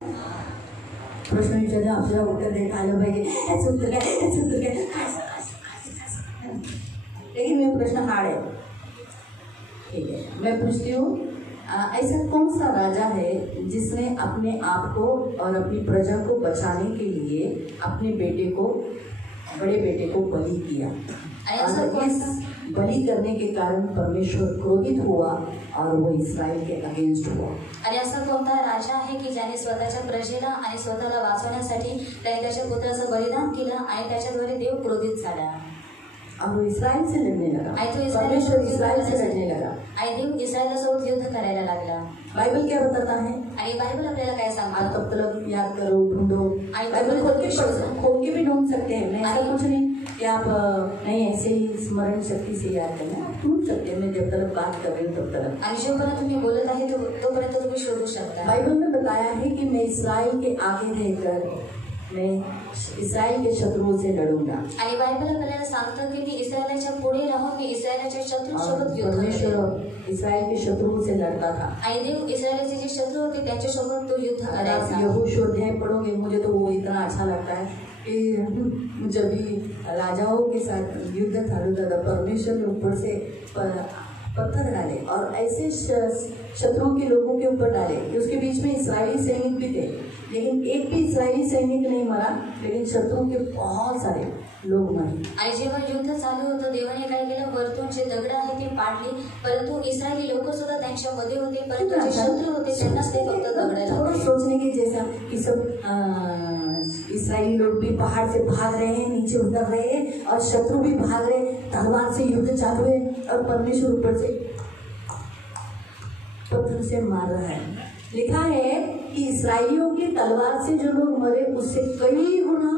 प्रश्न विचारले आपल्याला उत्तर देता आलं पाहिजे, याचं उत्तर काय, याचं उत्तर काय, लेकिन मेरा प्रश्न हार्ड है। ठीक है, मैं पूछती हूँ, ऐसा कौन सा राजा है जिसने अपने आप को और अपनी प्रजा को बचाने के लिए अपने बेटे को, बड़े बेटे को बलि किया? ऐसा कौन सा बलि करने के कारण परमेश्वर क्रोधित हुआ और वो इस्रायल के अगेंस्ट हुआ? आणि असा कोणता राजा आहे की ज्याने स्वतःच्या प्रजेला आणि स्वतःला वाचवण्यासाठी त्याने त्याच्या पुत्राचं बलिदान केलं आणि त्याच्याद्वारे देव क्रोधित झाला और वो इस्रायल से लड़ने लगा, परमेश्वर इस्रायल से लड़ने लगा आणि देव इस्रायलासोबत युद्ध करायला लागला। बाइबल क्या बताता है? आणि बाइबल आपल्याला काय सांगतो? आप तब तक याद करो, ढूंढो, बाइबल खोल के भी ढूंढ सकते हैं। मैं ऐसा कुछ नहीं कि आप नहीं ऐसे ही स्मरण शक्ति से याद करना, आप ढूंढ सकते हैं। मैं जब तक बात कर रही हूँ तब तक, आणि जोपर्यंत तुम्ही बोलत आहे तोपर्यंत तुम्ही शोधू शकता। बाइबल में बताया है कि मैं इस्राइल के आगे रहकर मैं इस्राइल के शत्रुओं से लड़ूंगा। आणि बाइबल आपल्याला सांगतं की मी इस्रायलाच्या पुढे राहून मी इस्रायलाच्या शत्रूंसोबत युद्ध करेन। परमेश्वर इस्राइल के शत्रुओं से लड़ता था आणि देव इस्रायलाचे जे शत्रू होते त्यांच्यासोबत तो युद्ध करायचा। यहोशू अध्याय पढ़ोगे, मुझे तो वो इतना अच्छा लगता है कि जब भी राजाओं के साथ युद्ध चालू था, परमेश्वर ने ऊपर से पत्थर डाले और ऐसे शत्रुओं के लोगों के ऊपर डाले कि उसके बीच में इस्राएली सैनिक भी थे, लेकिन एक भी इस्राएली सैनिक नहीं मरा, लेकिन शत्रुओं के बहुत सारे लोग मरे। आणि जेव्हा युद्ध चालू होतं देवाने काय केलं, वरतून जे दगड आहे ते पाडले, परंतु इस्रायली लोक सुद्धा त्यांच्यामध्ये होते, परंतु जे शत्रू होते त्यांनाच ते फक्त दगड थोड़ा सोचने की जैसा कि सब इस्राएली लोग भी पहाड़ से भाग रहे हैं, नीचे उतर रहे हैं और शत्रु भी भाग रहे हैं, तलवार से युद्ध चालू है और परमेश्वर ऊपर से पत्थर से मार रहा है। लिखा है कि इस्राएलियों की तलवार से जो लोग मरे उससे कई गुना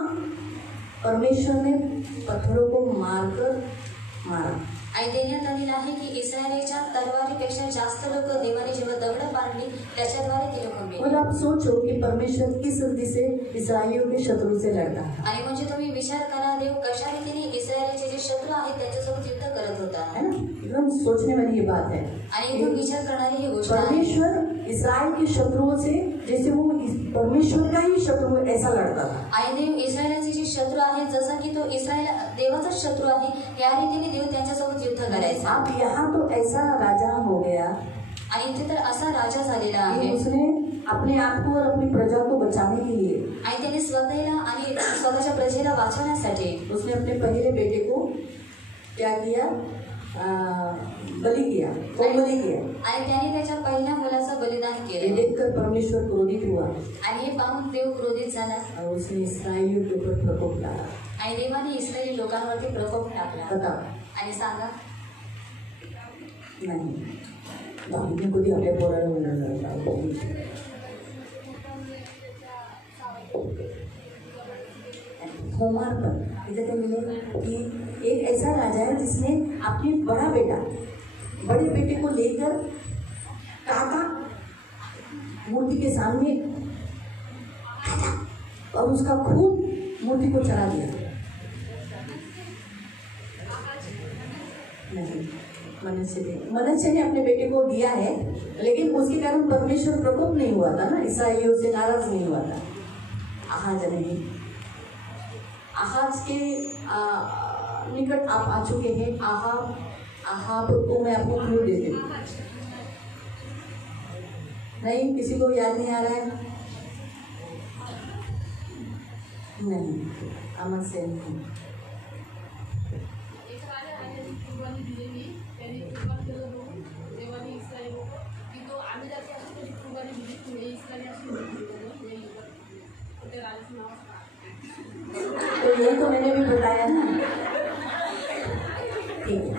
परमेश्वर ने पत्थरों को मारकर मारा। आणि देण्यात आलेलं आहे की इस्रायलच्या तलवारीपेक्षा जास्त लोक देवाने जेव्हा दगड पाडली त्याच्याद्वारे ते लोक मेले। और आप सोचो कि परमेश्वर किस रीति से इस्राएलियों के शत्रु से लड़ता है। आणि म्हणजे तुम्ही विचार करा, देव कशा रीतीने इस्रायलचे जे शत्रू आहेत त्यांच्यासोबत युद्ध करत होता, है ना? एकदम सोचने वाली ये बात है। आणि एकदम विचार करणारी ही गोष्ट आहे। परमेश्वर इस्राएल के शत्रुओं से जैसे वो परमेश्वर का ही शत्रु ऐसा लड़ता था। आणि देव इस्रायलचे जे शत्रू आहेत जसा की तो इस्रायल देवाचा शत्रू आहे, या रीतीने देव त्यांच्यासोबत युद्ध करायचा। अब यहाँ तो ऐसा राजा हो गया आणि इथे तर असा राजा झालेला आहे, उसने अपने आप को और अपनी प्रजा को बचाने के लिए आणि त्याने स्वतःला आणि स्वतःच्या प्रजेला वाचवण्यासाठी उसने अपने पहले बेटे को क्या किया, बलि किया, बलि किया। आणि त्याने त्याच्या पहिल्या मुलाचं बलिदान केलं। देखकर परमेश्वर क्रोधित हुआ आणि हे पाहून देव क्रोधित झाला और उसने इस्राएलियों के ऊपर प्रकोप डाला। आणि देवाने इस्रायली लोकांवरती प्रकोप टाकला। बताओ, आणि सांगा नाही दाखवणे कधी आपल्या पोराला मिळणार? होमार पर इधर क्या मिले कि एक ऐसा राजा है जिसने अपनी बड़े बेटे को लेकर काटा, मूर्ति के सामने काटा और उसका खून मूर्ति को चढ़ा दिया। नहीं, मनुष्य ने अपने बेटे को दिया है, लेकिन उसके कारण परमेश्वर प्रकोप नहीं हुआ था ना, इस्राएलियों से नाराज नहीं हुआ था। आहाज नहीं, आहाज के निकट आप आ चुके हैं। आहाब को मैं आपको क्लू देती हूँ। नहीं, किसी को याद नहीं आ रहा है? नहीं, अमर से नहीं। तो यही तो मैंने भी बताया ना। ठीक है,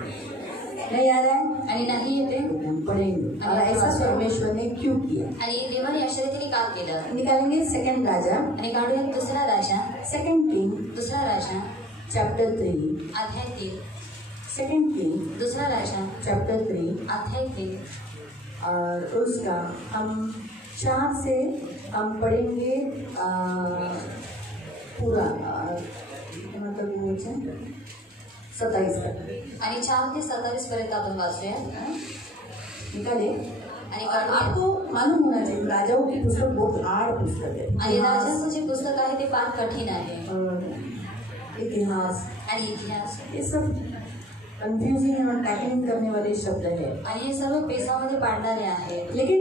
नहीं आ रहा है आणि नाही येते पढ़ेंगे। और ऐसा परमेश्वर ने क्यों किया? आणि देवाने अशा रीतीने का केलं? निकालेंगे सेकंड राजा आणि काढूया दुसरा राजा, सेकंड किंग दुसरा राजा चैप्टर 3, अध्याय 3, सेकंड किंग दुसरा राजा चैप्टर 3 अध्याय 3 और उसका हम 4 से हम पढ़ेंगे पूरा, मतलब 27 तक आणि 4 ते 27 पर्यंत आपण वाचूया। निकाले आणि और कडू आहे. आपको मालूम होना चाहिए राजाओं की पुस्तक बहुत हार्ड पुस्तक है. आणि राजाचं जे पुस्तक आहे ते फार कठीण आहे. इतिहास आणि इतिहास ये सब कंफ्यूजिंग और टैकलिंग करने वाले शब्द है. आणि हे सर्व पेसामध्ये पाडणारे आहेत. लेकिन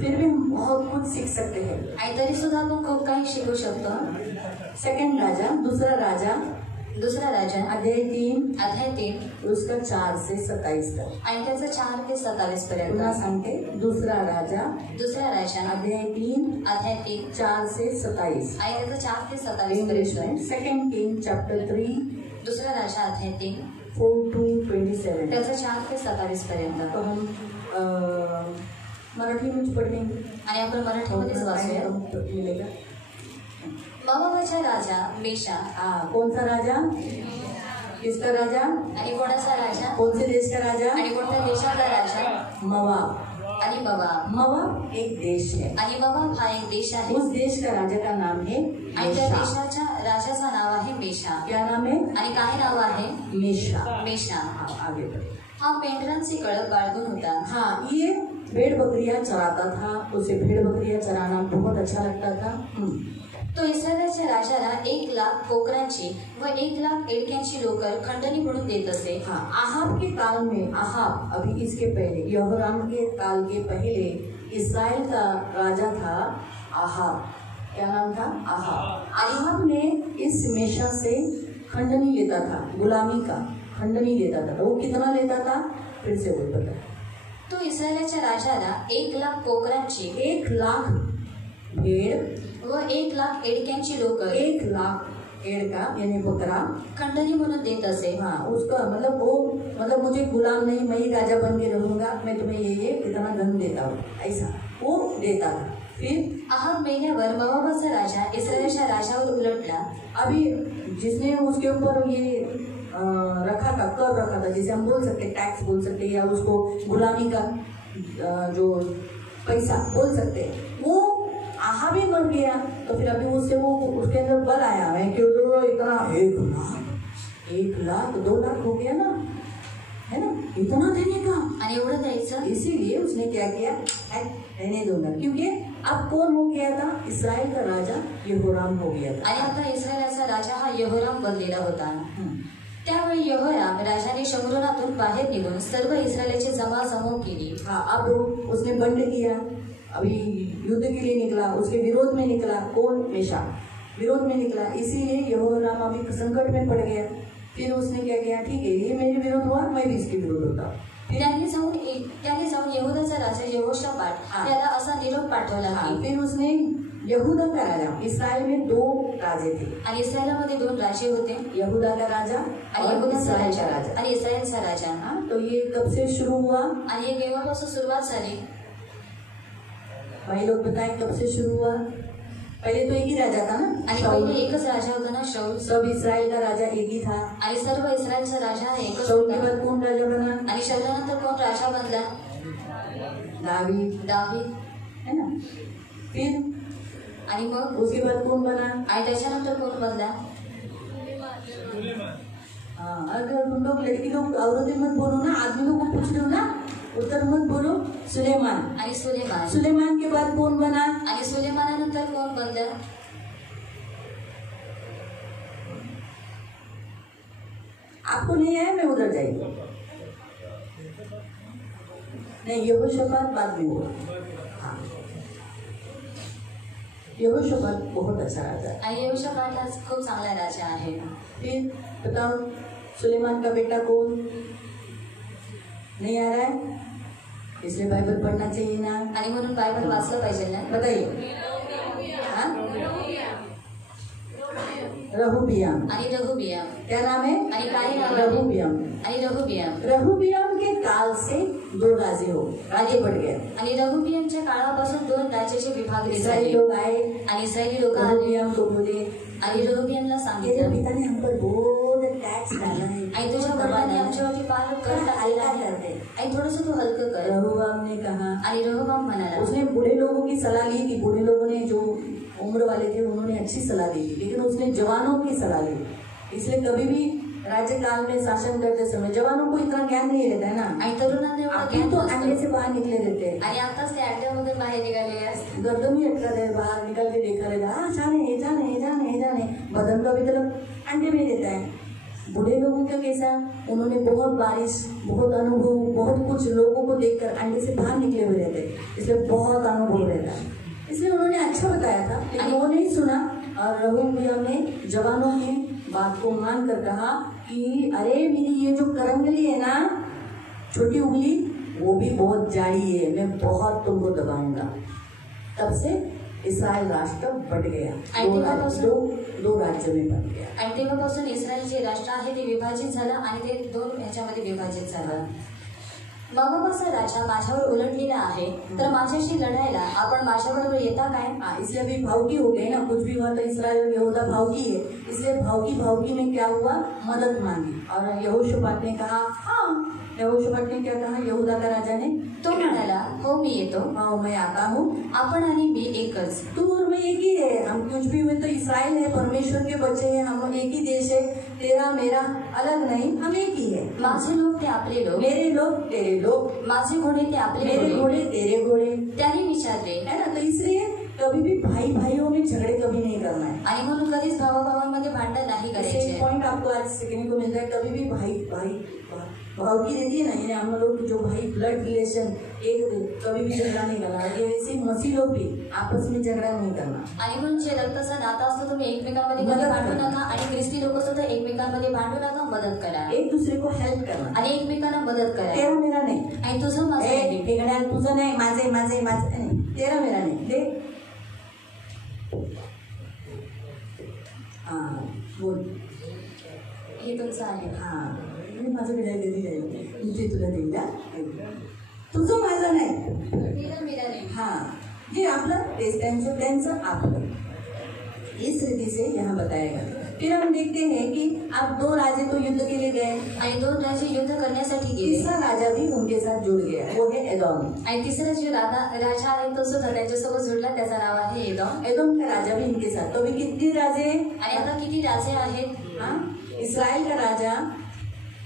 फिर भी हम बहुत कुछ सीख सकते हैं. आणि तरी सुद्धा आपण खूप काही शिकू शकतो. सेकंड राजा, दूसरा राजा, दुसरा राजा अध्याय 3 अध्याय 3 उसका 4 से 27 तक. आणि त्याचं 4 ते 27 पर्यंत. पुन्हा सांगते, दूसरा राजा दुसरा राजा अध्याय 3 अध्याय 3 4 से 27. आणि त्याचं 4 ते 27 इंग्लिश में पर्यंत. सेकंड किंग चैप्टर 3 दुसरा राजा अध्याय 3 4 to 27. त्याचं 4 ते 27 पर्यंत. तो हम मराठी में पढ़ेंगे आणि आपण मराठीमध्येच वाचूया. मिलेगा. मवाबाचा राजा मेषा. कौन सा राजा, किसका राजा, आणि कोणाचा राजा, कौन से देश का राजा, आणि कोणत्या देशाचा राजा, मवाब. आणि मवाब. मवाब एक देश है. आणि मवाब हा एक देश आहे. उस देश का राजा का नाम है आणि त्या मेषा. देशाच्या राजाचं नाव आहे मेषा. क्या नाम है? आणि काय नाव आहे? मेषा. मेषा. आगे बढ़े. हा मेंढरांचे कळप बाळगून होता. हाँ, ये भेड़ बकरियां चराता था. उसे भेड़ बकरियां चराना बहुत अच्छा लगता था. तो इस्रायलाच्या राजाला 1,00,000 कोकरांची व 1,00,000 एडक्यांची लोकर खंडणी म्हणून देत असे. हाँ, आहाब के काल में, आहाब अभी इसके पहले, यहोराम के काल के पहले इस्राइल का राजा था आहाब. क्या नाम था? आहाब. आहाब ने इस मेषा से खंडनी लेता था, गुलामी का खंडनी लेता था. तो वो कितना लेता था? फिर से वो पता. तो इस्रायलाच्या राजाला 1,00,000 कोकरांची, 1,00,000 भेड़ व 1,00,000 एडक्यांची लोकर, 1,00,000 एड़ का यानी बकरा खंडणी म्हणून देत असे. हाँ, उसका मतलब वो, मतलब मुझे गुलाम नहीं, मैं ही राजा बन के रहूंगा, मैं तुम्हें ये इतना धन देता हूँ, ऐसा वो देता था. फिर आहाब मेल्यावर मवाबाचा राजा इस्रायलच्या राजावर उलटला. अभी जिसने उसके ऊपर ये रखा था, कर रखा था, जिसे हम बोल सकते, टैक्स बोल सकते, या उसको गुलामी का जो पैसा बोल सकते, वो आहा भी मर गया. तो फिर अभी उससे वो उसके अंदर बल आया है कि इतना 1,00,000 2,00,000 हो गया ना, है ना, इतना देने का. आणि एवढं द्यायचं. इसीलिए उसने क्या किया, रहने दूंगा. क्योंकि अब कौन हो गया था? इस्राइल का राजा यहोराम हो गया था. आणि आता इस्रायलाचा राजा हा यहोराम बनलेला होता. त्यावेळी यहोराम राजाने शमरोनातून बाहेर निघून सर्व इस्रायलाची जमाजमव केली. हाँ, अब उसने बंड किया, अभी युद्ध के लिए निकला, उसके विरोध में निकला. कौन? मेषा विरोध में निकला. इसीलिए यहोराम अभी संकट में पड़ गया. फिर उसने क्या किया, ठीक है, ये मेरे विरोध हुआ, मैं भी इसके विरोध होता. त्यांनी जाऊन यहूदाचा राजा यहोशापाट याला असा निरोप पाठवला की, फिर उसने यहूदा का राजा, इसराइल में 2 राजे थे. आणि इस्रायलामध्ये 2 राजे होते. यहूदा का राजा आणि इस्राइल का राजा. आणि इस्रायलचा राजा. तो ये कब से शुरू हुआ? आणि हे केव्हापासून सुरुवात झाली? भाई लोग बताएं कब से शुरू हुआ? पहले तो एक ही राजा था ना, आणि पहिले एकच राजा होता ना, शाऊल. सब इसराइल का राजा एक ही था. आणि सर्व इस्रायलचा राजा एकच शाऊल के होता. बाद कौन राजा बना? आणि शाऊलानंतर कोण राजा बनला? दावीद, है ना. फिर आणि मग उसके बाद कौन बना? आणि त्याच्यानंतर कोण बनला? हाँ, अगर तुम लोग लड़की लोग औरतें मत बोलो ना, आदमी लोग को पूछ लो ना, उत्तर मत बोलो. सुलेमान. आणि सुलेमान. सुलेमान के बाद कौन बना? आणि सुलेमानानंतर कोण बनलं? आपको नहीं आया, मैं उधर जाएगी. नहीं, यहोशापात बाद में हुआ. हाँ, यहोशापात बहुत अच्छा राजा है. आणि यहोशापात हा खूप चांगला राजा आहे. फिर बताओ, सुलेमान का बेटा कौन? नहीं आ रहा है, इसलिए बाइबल पढ़ना चाहिए ना. आणि म्हणून बायबल वाचलं पाहिजे ना. बताइए. हाँ, रहुबियाम. आणि रहुबियाम. क्या नाम है? आणि काय नाव आहे? रहुबियाम. आणि रहुबियाम. रहुबियाम के काल से 2 राजे हो, राजे बढ़ गए. आणि रहुबियामच्या काळापासून 2 राज्याचे विभागले इस्राएली झाले. लोग आए, आणि इस्रायली लोक आले रहुबियाम को बोले, आणि रहुबियामला तेरे सांगितलं, पिता ने हम पर बहुत टैक्स डाला है, आणि तुझ्या वडिलांनी आमच्यावरती फार कर टाकलेला आहे, आणि थोडंसं तू हलकं कर. रहुबाम ने कहा. आणि रहुबाम म्हणाला, उसने बूढ़े लोगों की सलाह ली थी, बूढ़े लोगों ने जो उम्र वाले थे उन्होंने अच्छी सलाह दी थी, लेकिन उसने जवानों की सलाह ली. इसलिए कभी भी राज्यकाल में शासन करते समय जवानों को इतना ज्ञान नहीं रहता है ना, आणि तरुणांना एवढं अभी ज्ञान तो नसतं. अंडे से बाहर निकले रहते हैं, आणि आताच ते अंड्यामधून बाहेर निघालेले असतात. गर्दन ही अटका रहे, बाहर निकल के देखा रहता है, हाँ जाने जाने जाने जाने, बदन का भी तरफ अंडे में रहता है. बूढ़े लोगों का कैसा, उन्होंने बहुत बारिश, बहुत अनुभव, बहुत कुछ लोगों को देखकर अंडे से बाहर निकले हुए रहते, इसलिए बहुत अनुभव रहता है. इसलिए उन्होंने अच्छा बताया था, लेकिन वो नहीं सुना. और रघु भैया ने जवानों की बात को मानकर कहा कि अरे मेरी ये जो करंगली है ना, छोटी उंगली, वो भी बहुत जाड़ी है, मैं बहुत तुमको दबाऊंगा. तब से इस्रायल राष्ट्र बट गया, दो राज्यों में बट गया. आणि तेव्हापासून इस्रायल जे राष्ट्र आहे ते विभाजित झालं आणि ते 2 ह्याच्यामध्ये विभाजित झालं. मगोबाचा राजा माझ्यावर उलटलेला आहे, तर माझ्याशी लढायला आपण माझ्याबरोबर येता काय? इसलिए अभी भावकी हो गए ना, कुछ भी हुआ तो इस्राएल यहूदा भावकी है, इसलिए भावकी में क्या हुआ, मदद मांगी. और यहोशापात ने कहा हाँ, यहोशापात ने क्या कहा, यहूदा का राजा ने, तो म्हणाला हो मी येतो, हाँ मैं आता हूँ, आपण आणि मी एकच, तू और मैं एक ही है. हम कुछ भी हुए तो इस्राएल है, परमेश्वर के बच्चे हैं, हम एक ही देश है, तेरा मेरा अलग नहीं, हम एक ही है. माझे लोक ते आपले लोक, मेरे लोग तेरे लोग, माझे घोडे ते आपले मेरे घोड़े तेरे घोड़े. त्याने विचारले, है ना, तो इसलिए कभी भी भाई भाइयों में झगड़े कभी नहीं करना है. आणि म्हणून कधीच भावाभावांमध्ये भांडण नाही इससे एक करायचे. पॉइंट आपको आज सीखने को मिलता है, कभी भी भाव की रहती है ना, यानी हम लोग जो भाई ब्लड रिलेशन, एक कभी भी झगड़ा नहीं करना. ये वैसे मसीह लोग भी आपस में झगड़ा नहीं करना. आणि म्हणून जे रक्ताचा नाता असतो तुम्ही एकमेकांमध्ये कधी भांडू नका, आणि ख्रिस्ती लोक सुद्धा एकमेकांमध्ये भांडू नका, मदत करा, एक दूसरे को हेल्प करना, आणि एकमेकांना मदत करा. तेरा मेरा नहीं, आणि तुझं माझं नाही, ठिकाणा तुझं नाही, माझे माझे माझे नाही, तेरा मेरा नाही. दे हाँ बोल, हे तुमचं आहे. हाँ मी माझं गिडायला कधी जाईल, मी ते तुला देईल ना, तुझं माझं नाही. मेरा नाही. हाँ, ये आपलं त्यांचं आपलं, इस रीति से यहाँ बताया गया. फिर हम देखते हैं कि अब 2 राजे तो युद्ध के लिए गए, आणि 2 राजे युद्ध करण्यासाठी गेले. तीसरा राजा भी उनके साथ जुड़ गया, वो है एदोम. आणि तिसरा जो राजा आहे तो सुद्धा त्यांच्यासोबत जुडला, त्याचं नाव आहे एदोम. एदोम का राजा भी इनके साथ. तो भी कितने राजे, आणि आता किती राजे आहेत? हाँ, इस्राएल का राजा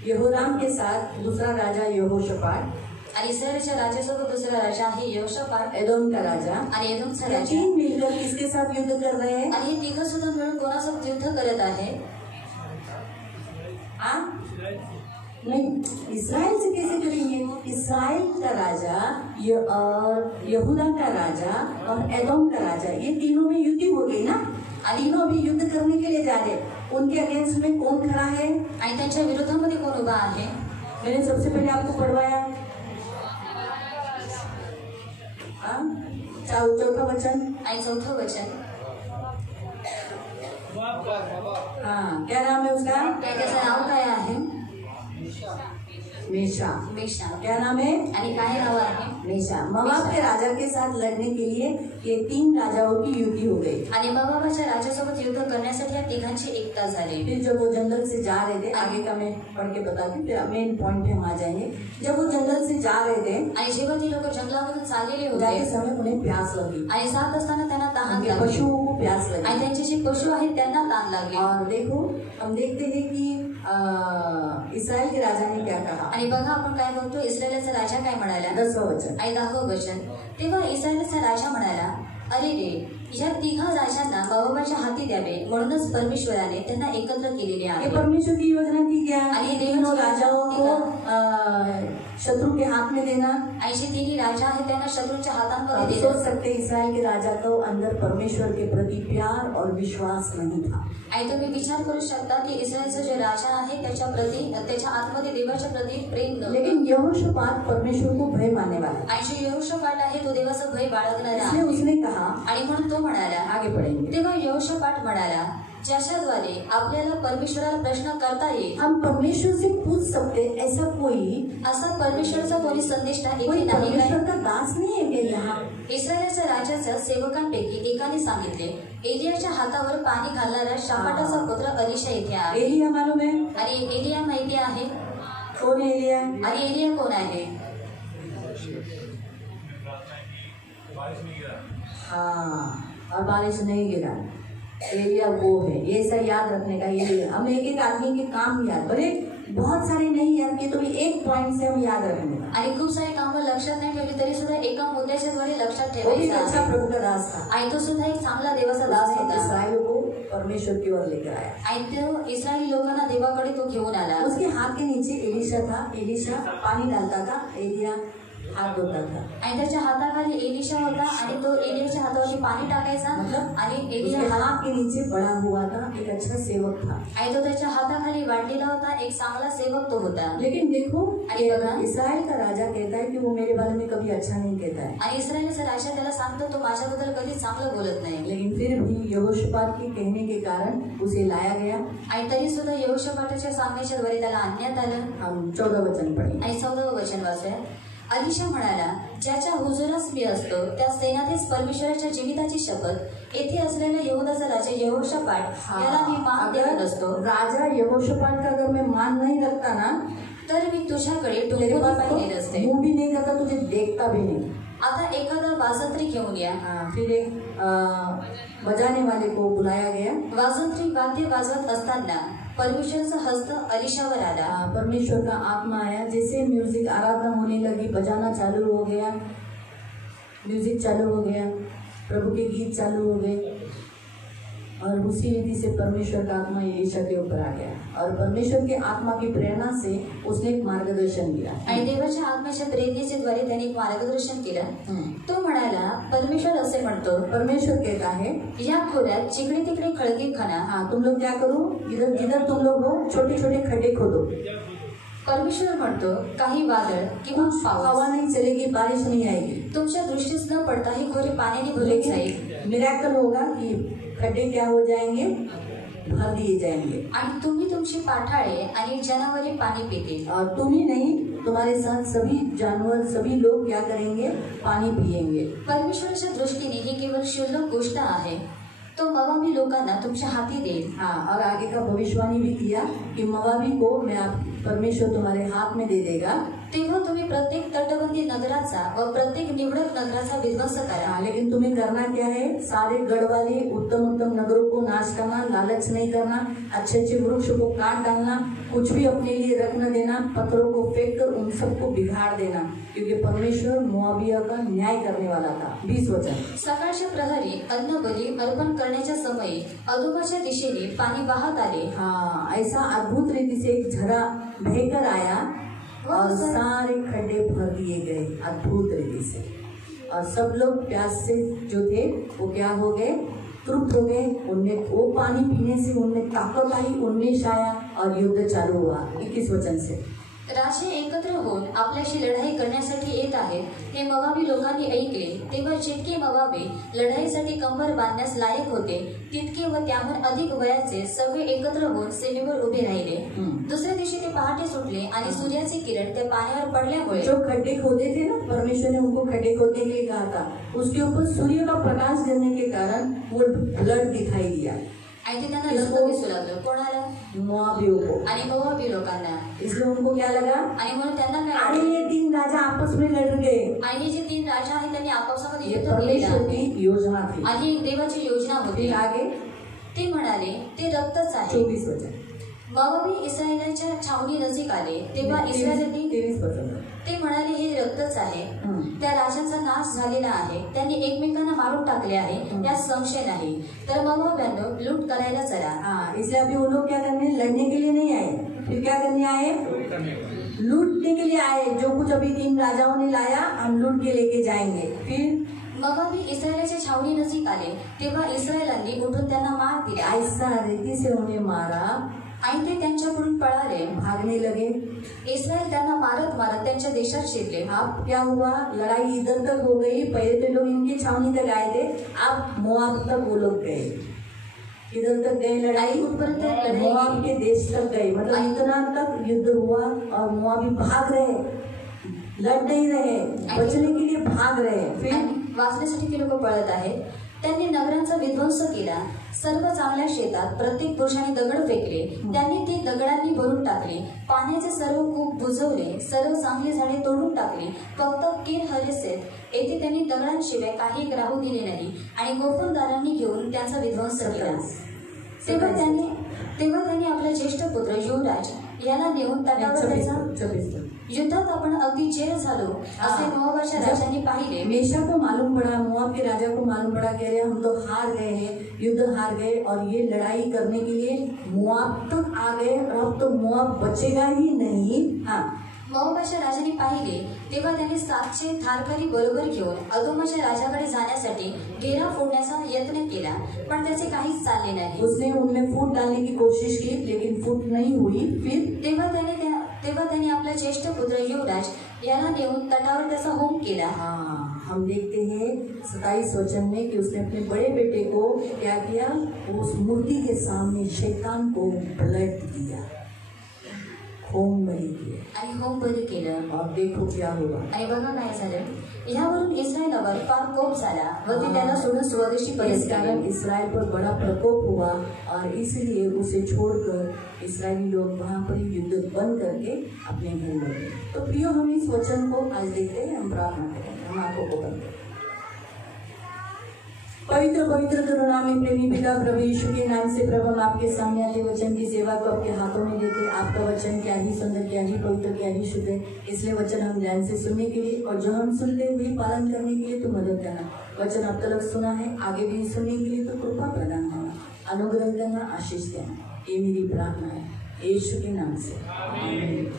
यहोराम के साथ दूसरा राजा यहोशापात, आणि इस्रायलच्या राजासोबत दुसरा राजा आहे यहोशापात, एदोम का राजा. आणि एदोमचा ये राजा. तीन मिलकर किसके साथ युद्ध कर रहे हैं? आणि हे तिघं सुद्धा मिळून कोणासोबत युद्ध करत आहे? नहीं, इस्राएल से कैसे करेंगे? इस्राएल का राजा और यहूदा का राजा और एदोम का राजा, ये तीनों में युद्ध हो गई ना. आणि तीनों अभी युद्ध करने के लिए जा रहे. उनके अगेंस्ट में कौन खड़ा है? आणि त्यांच्या विरोधामध्ये कोण उभा आहे? मैंने सबसे पहले आपको पढ़वाया, चौथा वचन आणि 4थं वचन. हाँ, क्या नाम है उसका? त्याचं नाव काय आहे? मेशा. मेशा. क्या नाम है? आणि काय नाव आहे? मेशा. मोआब के राजा के साथ लड़ने के लिए ये 3 राजाओं की युति हो गई. आणि मोआबाच्या राजासोबत युद्ध करण्यासाठी या तिघांची एकता झाली. फिर जब वो जंगल से जा रहे थे, आगे का मैं पढ़ के बताती, फिर मेन पॉइंट पे हम आ जाएंगे. जब वो जंगल से जा रहे थे, आणि जेव्हा ती लोक जंगलामधून चाललेले जाते होते, समय उन्हें प्यास लगी, आणि जात असताना त्यांना तहान उनके लागली, पशुओं को प्यास आणि लगी. त्यांचे जे पशु आहेत त्यांना ताण लागली. और देखो, हम देखते हैं कि इस्राएल के राजा ने क्या कहा. आणि बघा आपण काय बघतो, इस्रायलचा राजा काय म्हणाला? 10वां वचन. आणि 10वं वचन. तेव्हा इस्रायलचा राजा म्हणाला, अरे रे, या तिघा राजांना मोआबाच्या हाती द्यावे, म्हणूनच परमेश्वराने त्यांना एकत्र केलेले ये आहे. परमेश्वर की योजना थी क्या? आणि तीनों राजाओं को शत्रु के हाथ में देना. आणि जे तिन्ही राजा आहेत त्यांना शत्रूच्या हातांमध्ये आप दिलं. सोच सकते इस्राएल के राजा को अंदर परमेश्वर के प्रति प्यार और विश्वास नहीं था. आणि तुम्ही विचार करू शकता की इस्रायलचा जो राजा आहे त्याच्या प्रति, त्याच्या आतमध्ये देवाच्या प्रति प्रेम नव्हतं. लेकिन यहोशापात परमेश्वर को भय मानने वाला, आणि जो यहोशापाट आहे तो देवाचं भय बाळगणारा इसलिए आहे. उसने कहा, आणि म्हणून तो म्हणाला, आगे पढ़ेंगे, तेव्हा यहोशापाट म्हणाला, ज्याच्याद्वारे आपल्याला परमेश्वराला प्रश्न करता येईल, हम परमेश्वर से पूछ सकते, ऐसा कोई असा परमेश्वराचा कोणी संदेष्टा इथे कोई नाही परमेश्वर काय? का दास नहीं है क्या यहाँ? इस्रायलच्या राजाच्या सेवकांपैकी एकाने सांगितले, एलियाच्या हातावर पाणी घालणारा शाफाटाचा पुत्र अलिशा इथे आहे. एलिया मालूम है? आणि एलिया माहिती आहे? कौन है एलिया? आणि एलिया कोण आहे? हाँ, और बारिश नहीं गिरा. एरिया वो है, ये ऐसा याद रखने का। ये हम एक एक आदमी के काम याद, बरे बहुत सारे नहीं याद किए तो भी एक पॉइंट से हम याद रखेंगे। आणि खूप सारे कामं लक्षात नाही ठेवली तरी सुद्धा एका मुद्द्याच्या द्वारे लक्षात वो भी ठेवायचं अच्छा आहे. प्रभु का दास था, आणि तो सुद्धा एक चांगला देवाचा दास उसने होता इस्राएल को परमेश्वर की ओर लेकर आया। आणि तो इस्रायली लोकांना देवाकडे तो घेऊन आला. उसके हाथ के नीचे एलिशा था, एलिशा पानी डालता था, एलिया हाथ धोता था। आणि त्याच्या हाताखाली एलिशा होता आणि तो एलियाच्या हातावरती पाणी टाकायचा. मतलब आणि उसके एलिया हाथ के नीचे बड़ा हुआ था, एक अच्छा सेवक था। आणि तो त्याच्या हाताखाली वाढलेला होता, एक चांगला सेवक तो होता. लेकिन देखो आणि बघा, इस्राएल का राजा कहता है कि वो मेरे बारे में कभी अच्छा नहीं कहता है, आणि इस्रायलचा राजा त्याला सांगतो तो माझ्याबद्दल कधी चांगलं बोलत नाही. लेकिन फिर भी यहोशापात के कहने के कारण उसे लाया गया। आणि तरी सुद्धा यहोशापाताच्या सांगण्याच्या द्वारे त्याला आणण्यात आलं. हम 14 वचन पढ़े। आणि 14वे वचन वाचूया. अलिशा म्हणाला, ज्याच्या हुजुरास मी असतो त्या सेनातेच परमेश्वराच्या जीविताची शपथ, येथे असलेला यहूदाचा राजा यहोशापाट याला मी मान देत असतो. राजा यहोशापात का अगर मैं मान नहीं रखता ना, तर मी तुझ्याकडे तेरे डोंगरावर पास पाहिलेलं असते. मुंह भी नहीं करता, तुझे देखता भी नहीं। आता एखादा वाजंत्री घेऊन या. फिर एक बजाने वाले को बुलाया गया। वाजंत्री वाद्य वाजवत असताना परमेश्वरचा हस्त अलिशावर आला. परमेश्वर का आत्मा आया, जैसे म्यूजिक आराधना होने लगी, बजाना चालू हो गया, म्यूजिक चालू हो गया, प्रभु के गीत चालू हो गए, और उसी रीति से परमेश्वर का आत्मा एलिशा के ऊपर आ गया। और परमेश्वर के आत्मा की प्रेरणा से उसने एक मार्गदर्शन दिया। आणि देवाच्या आत्म्याच्या प्रेरणेच्या द्वारे त्याने एक मार्गदर्शन केलं. तो म्हणाला, परमेश्वर असे म्हणतो, परमेश्वर कहता है, या खोऱ्यात जिकडे तिकडे खळगे खणा. हाँ तुम लोग क्या करो, इधर जिधर तुम लोग हो छोटे छोटे खड्डे खोदो। परमेश्वर म्हणतो, काही वादळ किंवा हवा पाऊस नहीं चलेगी, बारिश नहीं आएगी, तुमच्या दृष्टीस न पडता ही खोरे पाण्याने भरून लेकिन जाईल. मिरेकल होगा कि खड्डे क्या हो जाएंगे, भर दिए जाएंगे, आणि तुम्ही तुमची पाठाळे आणि जनावरे पाणी पितील. और तुम ही नहीं, तुम्हारे साथ सभी जानवर, सभी लोग क्या करेंगे, पानी पिएंगे। परमेश्वराच्या दृष्टीने ही केवळ क्षुल्लक गोष्ट आहे. तो मवाबी लोकांना तुमच्या हाती देईल. हाँ, और आगे का भविष्यवाणी भी किया कि मवाबी को मैं परमेश्वर तुम्हारे हाथ में दे देगा। तेव्हा तुम्ही प्रत्येक तटबंदी नगराचा व प्रत्येक निवडक नगराचा विध्वंस करा. लेकिन तुम्हें करना क्या है, सारे गढ़ वाले उत्तम उत्तम नगरों को नाश करना, लालच नहीं करना, अच्छे अच्छे वृक्ष को काट डालना, कुछ भी अपने लिए रख न देना, पत्थरों को फेंक कर उन सबको बिगाड़ देना, क्योंकि परमेश्वर मोआबिया का न्याय करने वाला था। 20 वचन। सकाळच्या प्रहरी अन्न बली अर्पण करण्याच्या समयी अधोबाच्या दिशेने पाणी वाहत आले. हाँ, ऐसा अद्भुत रीति से एक झरा बहकर आया और सारे खड्डे भर दिए गए अद्भुत रीति से, और सब लोग प्यास से जो थे वो क्या हो गए, तृप्त हो गए। उनमें वो पानी पीने से उनमें ताकत आई, उन्मेष आया और युद्ध चालू हुआ। 21 वचन से। राजे एकत्र होऊन आपल्याशी लढाई करण्यासाठी येत आहेत हे मवाबी लोकांनी ऐकले. तेव्हा जितके मवाबी लढाईसाठी कंबर बांधण्यास लायक होते तितके व त्याहून अधिक वयाचे सगळे एकत्र होऊन सीमेवर उभे राहिले. दुसऱ्या दिवशी ते पहाटे सुटले आणि सूर्याचे किरण त्या पाण्यावर पडल्यामुळे जो खड्डे खोदे थे ना, परमेश्वर ने उनको खड्डे खोदने के लिए कहा था, उसके ऊपर सूर्य का प्रकाश गिरने के कारण वो ब्लड दिखाई दिया। आणि ते त्यांना रक्त दिसू लागलं. कोणाला? मोआबियों को। आणि मोआबी लोकांना. इसलिए उनको क्या लगा, आणि म्हणून त्यांना काय अरे वाटलं? ये 3 राजा आपस में लड़ गए। आणि हे जे 3 राजा आहेत त्यांनी आपापसामध्ये ये युद्ध परमेश्वर केलेलं आहे. की योजना थी। आणि एक देवाची योजना होती. फिर आगे ते म्हणाले, ते रक्तच आहे. 24 वचन। मवाबी इस्रायलाच्या छावणी नजीक आले तेव्हा इस्रायलांनी 23 वचन। ते म्हणाले, हे रक्तच आहे. त्या राजाचा नाश झालेला आहे, त्यांनी एकमेकांना मारून टाकले आहे, यात संशय नाही. तर मवाब्यांनो लूट करायला चला. हाँ, इसलिए अभी वो लोग क्या करने, लड़ने के लिए नहीं आए, फिर क्या करने आए, लूटने के लिए आए। जो कुछ अभी 3 राजाओं ने लाया हम लूट के लेके जाएंगे। फिर मवाबी इस्रायलाच्या छावणी नजीक आले तेव्हा इस्रायलांनी उठून त्यांना मार दिला. ऐसा रीति से उन्हें मारा, आणि ते त्यांच्याकडून पळाले. भागने लगे। इस्रायल त्यांना मारत मारत त्यांच्या देशात शिरले. अब क्या हुआ, लड़ाई इधर तक हो गई, पहले तो लोग इनकी छावनी तक आए थे, अब मोआब तक वो लोग गए। इधर तक गए लड़ाई, मोआब के देश तक गए, मतलब इतना तक युद्ध हुआ और मोआबी भाग रहे, लड़ नहीं रहे, बचने के लिए भाग रहे। फिर वाचण्यासाठी ते लोक पळत आहेत. त्यांनी नगरांचा विध्वंस केला. सर्व चांगल्या शेतात प्रत्येक पुरुषाने दगड फेकले, त्यांनी ती दगडांनी भरून टाकली. पाण्याचे सर्व कूप बुजवले, सर्व चांगली झाडे तोडून टाकली. फक्त किर हरेसेत येथे त्यांनी दगडांशिवाय काही राहू दिले नाही. आणि गोफरदारांनी घेऊन त्या त्यांचा विध्वंस केला. तेव्हा त्यांनी आपला ज्येष्ठ पुत्र युवराज याला नेऊन तटावर त्याचा युद्धात आपण अगदी चेर झालो असे मोआबाच्या राजांनी पाहिले. मेशा को मालूम पड़ा, मोआब के राजा को मालूम पड़ा कि अरे हम तो हार गए हैं, युद्ध हार गए और ये लड़ाई करने के लिए मोआब तक आ गए और अब तो मोआब बचेगा ही नहीं. हाँ, मोआबाच्या राजाने पाहिले तेव्हा त्याने 700 थारकरी बरोबर घेऊन अदोमाच्या राजाकडे जाण्यासाठी घेरा फोडण्याचा यत्न केला, पण त्याचे काहीच चालले नाही. उसने उनमें फूट डालने की कोशिश की लेकिन फूट नहीं हुई. फिर तेव्हा त्याने आपला ज्येष्ठ पुत्र युवराज याला नेऊन तटावर त्याचा होम केला. हाँ, हम देखते हैं 27 वचन में कि उसने अपने बड़े बेटे को क्या किया, उस मूर्ति के सामने शैतान को पलट दिया, होम बलि किया आणि होम बलि केलं. और देखो क्या हुआ. आणि बघा काय झालं. यावरून इस्रायलावर फार कोप झाला व ते त्याला सोडून स्वदेशी इस कारण इसराइल पर बड़ा प्रकोप हुआ और इसलिए उसे छोड़कर इस्राएली लोग वहाँ पर युद्ध बंद करके अपने घर लौटे. तो प्रियो, हम इस वचन को आज देखते हैं, हम प्रार्थना करेंगे, हम आंखों को बंद करें. पवित्र पवित्र करुणा में प्रेमी पिता प्रभु यीशु के नाम से प्रभु हम आपके सामने आते वचन की सेवा को आपके हाथों में देते. आपका वचन क्या ही सुंदर, क्या ही पवित्र, क्या ही शुद्ध है. इसलिए वचन हम ध्यान से सुनने के लिए और जो हम सुनते हुए पालन करने के लिए तो मदद करना. वचन अब तक सुना है, आगे भी सुनने के लिए तो कृपा प्रदान करना, अनुग्रह करना, आशीष देना. ये मेरी प्रार्थना है यीशु के नाम से, आमीन.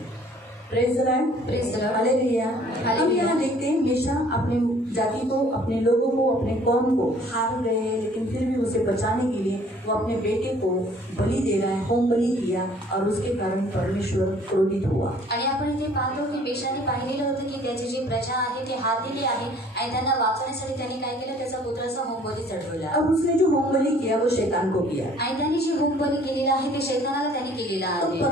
Praise the Lord, hallelujah. हम यहाँ देखते हैं मेशा अपने जाति को, अपने लोगों को, अपने कौम को हार गए हैं, लेकिन फिर भी उसे बचाने के लिए वो अपने बेटे को बलि दे रहा है, होम बलि किया और उसके कारण परमेश्वर क्रोधित हुआ. आणि आपण इथे पाहतो की मेशाने पाहिलेलं होतं की त्याची जी प्रजा आहे ते हारलेली आहे आणि त्यांना वाचवण्यासाठी त्यांनी काय केलं, त्याचा पुत्राचा होम बलि चढवला. अब उसने जो होम बलि किया वो शैतान को किया आणि त्यांनी जी होम बलि केलेला आहे ते शैतानाला त्यांनी केलेला आहे.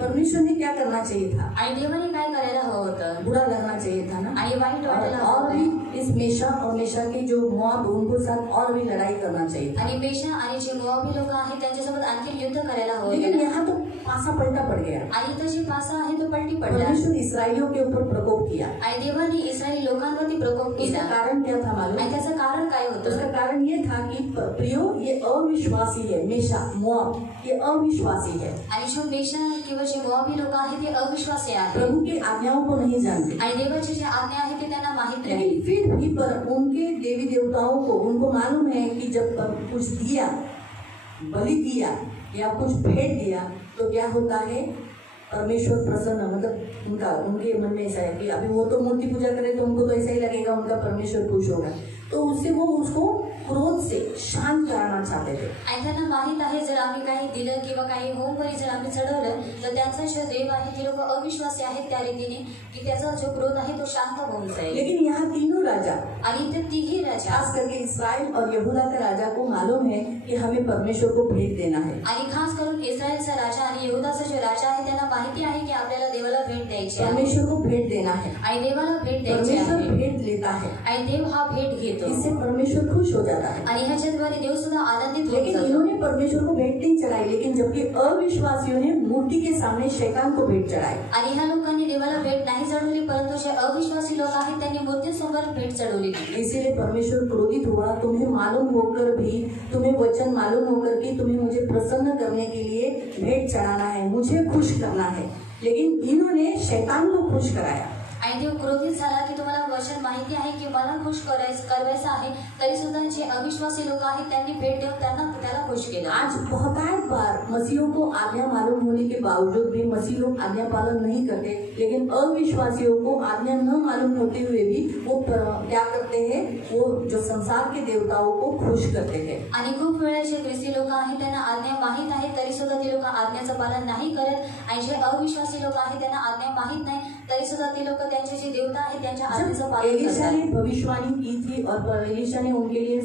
परमेश्वर ने क्या करना चाहिए था, आणि देवाने काय करायला हवं होतं, बुरा करना चाहिए था ना, आणि वाईट वाटायला हवं और होतं. भी इस मेशा और मेशा के जो मोआब उनको साथ और भी लड़ाई करना चाहिए था. आणि मेशा आणि जे मोआबी लोक आहेत त्यांच्यासोबत आणखी युद्ध करायला हवं लेकिन होतं. यहाँ तो पासा पलटा पड़ गया. आणि इथं जी पासा आहे तो पलटी पडला परमेश्वर इसराइलियों के ऊपर प्रकोप किया. आणि देवाने इस्रायली लोकांवरती प्रकोप केला. उसका कारण क्या था मालूम? आणि त्याचं कारण काय होतं? उसका कारण ये था कि प्रियो ये अविश्वासी है. मेशा मोआब ये अविश्वासी है आणि जो मेशा किंवा जे मोआबी लोक आहेत ते अविश्वासी आहेत, प्रभु की आज्ञाओं को नहीं जानते. आणि देवाची जी आज्ञा आहे ते त्यांना माहित नाही. लेकिन फिर भी पर उनके देवी देवताओं को उनको मालूम है कि जब कुछ दिया, बलि किया या कुछ भेंट दिया तो क्या होता है, परमेश्वर प्रसन्न, मतलब उनके मन में ऐसा है कि अभी वो तो मूर्ति पूजा करे तो उनको तो ऐसा ही लगेगा उनका परमेश्वर खुश होगा, तो उससे वो उसको क्रोध से शांत कराना चाहते थे. आणि त्यांना माहित आहे जर आम्ही काही दिलं किंवा काही होम बलि जर आम्ही चढवलं तर त्यांचा जो देव आहे ते लोक अविश्वासी आहेत त्या रीतीने की त्याचा जो क्रोध आहे तो शांत होऊन जाईल. लेकिन यहाँ तीनों राजा, आणि इथे तिघी राजा, खास करके इस्राइल और यहूदा का राजा को मालूम है कि हमें परमेश्वर को भेंट देना है. आणि खास करून इस्रायलचा राजा आणि यहूदाचा जो राजा आहे त्यांना माहिती आहे की आपल्याला देवाला भेट द्यायची आहे, परमेश्वर को भेंट देना है. आणि देवाला भेट द्यायची आहे. परमेश्वर भेंट लेता है, आणि देव हा भेट घेतो. इससे परमेश्वर खुश हो जाता है. आणि ह्याच्याद्वारे देव सुद्धा आनंदित होत लेकिन जातो. इन्होंने परमेश्वर को भेंट नहीं चढ़ाई, लेकिन जबकि अविश्वासियों ने मूर्ति के सामने शैतान को भेंट चढ़ाई. आणि ह्या लोकांनी देवाला भेट नाही चढवली, परंतु जे अविश्वासी लोक आहेत त्यांनी मूर्तीसमोर भेट चढवली. इसीलिए परमेश्वर क्रोधित हुआ. तुम्हें मालूम होकर भी, तुम्हें वचन मालूम होकर कि तुम्हें मुझे प्रसन्न करने के लिए भेंट चढ़ाना है, मुझे खुश करना है, लेकिन इन्होंने शैतान को खुश कराया. आणि देव क्रोधित झाला की तुम्हाला वचन माहिती आहे की मला खुश करायचं आहे, तरी सुद्धा जे अविश्वासी लोक आहेत त्यांनी भेट देऊन त्याला खुश केलं. आज बहुतायत बार मसीहों को आज्ञा मालूम होने के बावजूद भी मसीह लोग आज्ञा पालन नहीं करते, लेकिन अविश्वासियों को आज्ञा न मालूम होते हुए भी वो क्या करते हैं, वो जो संसार के देवताओं को खुश करते हैं. आणि खूप वेळा जे ख्रिस्ती लोक आहेत त्यांना आज्ञा माहित आहे तरी सुद्धा ते लोक आज्ञाचं पालन नाही करत, आणि जे अविश्वासी लोक आहेत त्यांना आज्ञा माहित नाही तरी सुद्धा ते लोक त्यांचे जे देवता आहे त्यांच्या आज्ञेचं पालन एलिशा ने करतात. भविष्यवाणी की थी और एलिशा ने उनके लिए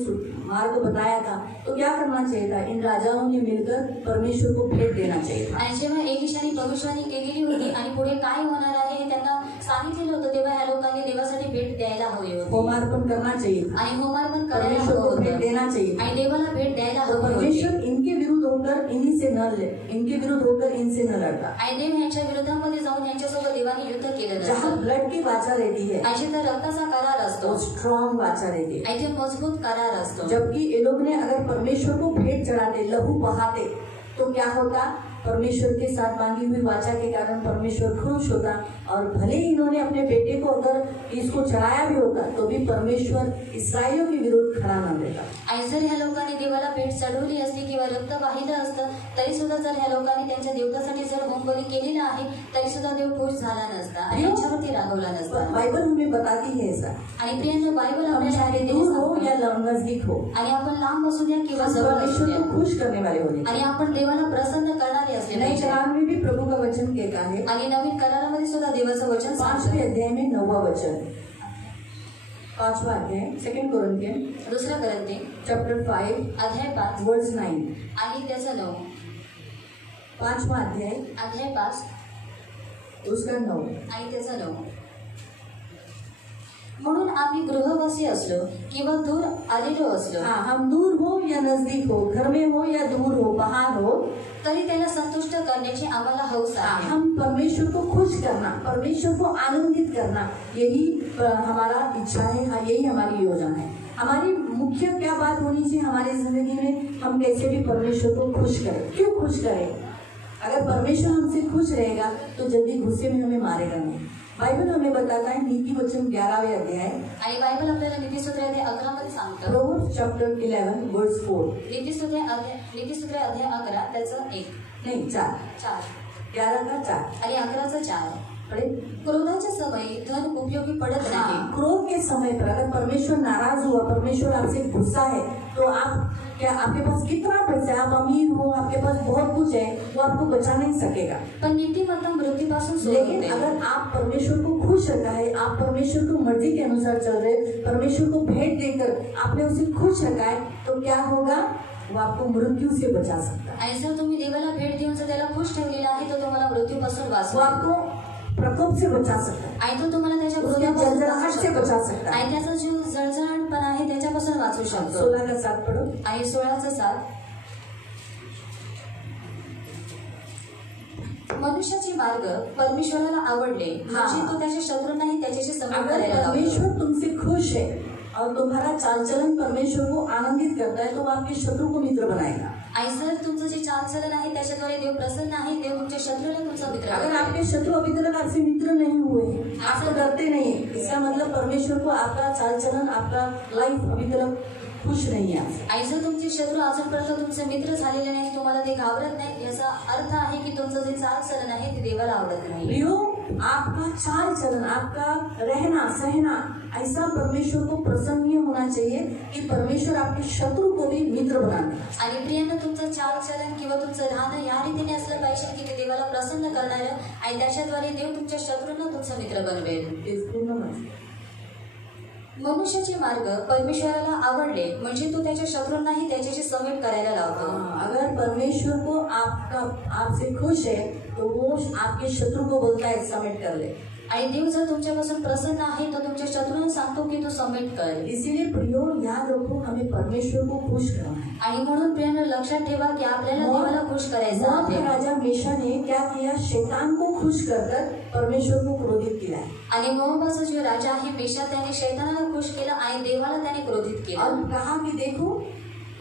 मार्ग बताया था, तो क्या करना चाहिए था, इन राजाओं ने मिलकर परमेश्वर को भेंट देना चाहिए था. आणि जेव्हा एलिशाने भविष्यवाणी केलेली होती आणि पुढे काय होणार आहे हे त्यांना सांगितलेलं होतं, तेव्हा ह्या लोकांनी देवासाठी भेट द्यायला हवी होती. होमार्पण करना चाहिए था, आणि होमार्पण करायला परमेश्वर हवं को भेंट होतं, देना चाहिए. आणि देवाला भेट द्यायला तो हवी होती. परमेश्वर इनके विरुद्ध होकर इन्हीं इनसे न इनके विरुद्ध होकर इनसे न लड़ता। आणि देव यांच्या विरोधामध्ये जाऊन यांच्यासोबत देवाने युद्ध केलं जहाँ नसतं। ब्लड की वाचा रहती है, आणि जिथं रक्ताचा करार असतो, वो स्ट्रॉन्ग वाचा रहती है। इथे मजबूत करार असतो। जबकि ये लोग ने अगर परमेश्वर को भेंट चढ़ाते, लहू बहाते, तो क्या होता? परमेश्वर के साथ मांगी हुई वाचा के कारण परमेश्वर खुश होता, और भले ही इन्होंने अपने बेटे को अगर इसको चढ़ाया भी होता तो भी परमेश्वर इस्राएलियों के विरुद्ध खड़ा न देता। आणि जर ह्या लोकांनी देवाला भेट चढवली असती किंवा रक्त वाहिलं असतं तरी सुद्धा जर ह्या लोकांनी त्यांच्या देवतासाठी जर होमबली केलेला आहे तरी सुद्धा देव खुश झाला नसता आणि यांच्यावरती रागवला नसता। बाइबल हमें बताती है ऐसा। आणि प्रियांनो, बायबल आपल्याला चाहे दूर हो या नजदीक हो, आणि आपण लांब असू द्या किंवा जवळ असू परमेश्वर द्या, को खुश करने वाले होने। आणि आपण देवाला प्रसन्न करणारे असले नए पाहिजे। करार में भी प्रभु का वचन कहता है, आणि नवीन करारामध्ये सुद्धा देवाचं वचन 5वें अध्याय में 9वां वचन, 5वां अध्याय 2 कोरिन्थियन दुसरा करंती चैप्टर 5 अध्याय 5 वर्स 9, आणि त्याचं 9, 5वां अध्याय अध्याय 5 उसका 9। आणि त्याचं 9। म्हणून आम्ही गृहवासी असलो किंवा दूर आलेलो असलो, हाँ, हम दूर हो या नजदीक हो, घर में हो या दूर हो, बाहर हो, तरी त्याला संतुष्ट करण्याची आम्हाला हौस आहे। हम परमेश्वर को खुश करना, परमेश्वर को आनंदित करना, यही हमारा इच्छा है, यही हमारी योजना है। हमारी मुख्य क्या बात होनी चाहिए हमारी जिंदगी में? हम कैसे भी परमेश्वर को खुश करें। क्यों खुश करें? अगर परमेश्वर हमसे खुश रहेगा तो जल्दी गुस्से में हमें मारेगा नहीं। बाइबल हमें बताता है नीति वचन 11वें अध्याय, आणि बायबल आपल्याला नीतिसूत्र अध्याय 11 मध्ये सांगतं, प्रोव्हर्ब्स चैप्टर 11 वर्स 4, नीतिसूत्र अध्याय 11 त्याचं 1 नहीं 4, 11 का 4 आणि 11चं 4। पढ़े। क्रोधाच्या समयी धन उपयोगी पडत नाही। हाँ, क्रोध के समय पर अगर परमेश्वर नाराज हुआ, परमेश्वर आपसे गुस्सा है, तो आप क्या, आपके पास कितना पैसा है, आप अमीर हो, आपके पास बहुत कुछ है, वो आपको बचा नहीं सकेगा। पण नीतिमत्ता मृत्यूपासून लेकिन सोडवते। अगर आप परमेश्वर को खुश रखा है, आप परमेश्वर को मर्जी के अनुसार चल रहे, परमेश्वर को भेंट देकर आपने उसे खुश रखा है, तो क्या होगा? वो आपको मृत्यू से बचा सकता है। आणि जर तुम्ही देवाला भेट देऊन जर त्याला खुश ठेवलेला आहे तो तुम्हाला मृत्यूपासून वो वाचवेल, आपको प्रकोप से बचा सकता है, आणि तो तुम्हाला त्याच्या उसके क्रोधापासून जलजलाहट वाचवू से शकतो। बचा सकता है। आणि त्याचा जो जळजळपण आहे त्याच्यापासून वाचू शकतो। 16 का 7 पढ़ो। आणि 16चं 7, मनुष्याचे मार्ग परमेश्वराला आवडले म्हणजे तो त्याच्या शत्रूंनाही त्याच्याशी समान अगर करायला लावतो। परमेश्वर तुमसे खुश है और तुम्हारा चाल चलन परमेश्वर को आनंदित करता है, तो वो आपके शत्रु को मित्र बनाएगा। आणि जर तुमचं जे चालचलन आहे त्याच्याद्वारे देव प्रसन्न आहे, देव तुमच्या शत्रूला तुमचा मित्र अगर बनवेल। आपके शत्रु अभी तक आपसे मित्र नहीं हुए, आपसे डरते नहीं, इसका मतलब परमेश्वर को आपका चाल चलन, आपका लाइफ अभी तक खुश नहीं है आपसे। आणि जर तुमचे शत्रू अजूनपर्यंत तुमचे मित्र झालेले नाही, तुम्हाला ते घाबरत नाही, याचा अर्थ आहे की तुमचं जे चालचलन आहे ते देवाला आवडत नाही। प्रियो, आपका चाल चलन, आपका रहना सहना ऐसा परमेश्वर को प्रसन्न होना चाहिए कि परमेश्वर आपके शत्रु को भी मित्र बना दे। आणि प्रियांनो, तुमचं चालचलन किंवा तुमचं राहणं या रीतीने असलं पाहिजे की ते देवाला प्रसन्न करणारं, आणि त्याच्याद्वारे देव तुमच्या शत्रूंना तुमचा मित्र बनवेल। इस पूर्ण मन मनुष्याचे मार्ग परमेश्वराला आवडले म्हणजे तो त्याच्या शत्रूंनाही त्याच्याशी समेट करायला लावतो। अगर परमेश्वर को आपसे खुश है तो वो आपके शत्रु को बोलता है समेट कर ले। आणि देव जर तुमच्यापासून प्रसन्न आहे तो तुमच्या शत्रूंना सांगतो की तू समेट कर। इसीलिए प्रियो, याद रखो, हमें परमेश्वर को खुश करना है। आणि म्हणून प्रियांनो, लक्षात ठेवा की आपल्याला देवाला खुश करायचं मौत आहे। के राजा मेशा ने क्या किया? शैतान को खुश कर परमेश्वर को क्रोधित किया है। आणि मोआबाचा जो राजा आहे मेशा, त्याने शैतानाला खुश केलं आणि देवाला त्याने क्रोधित केलं। और कहा कि देखो,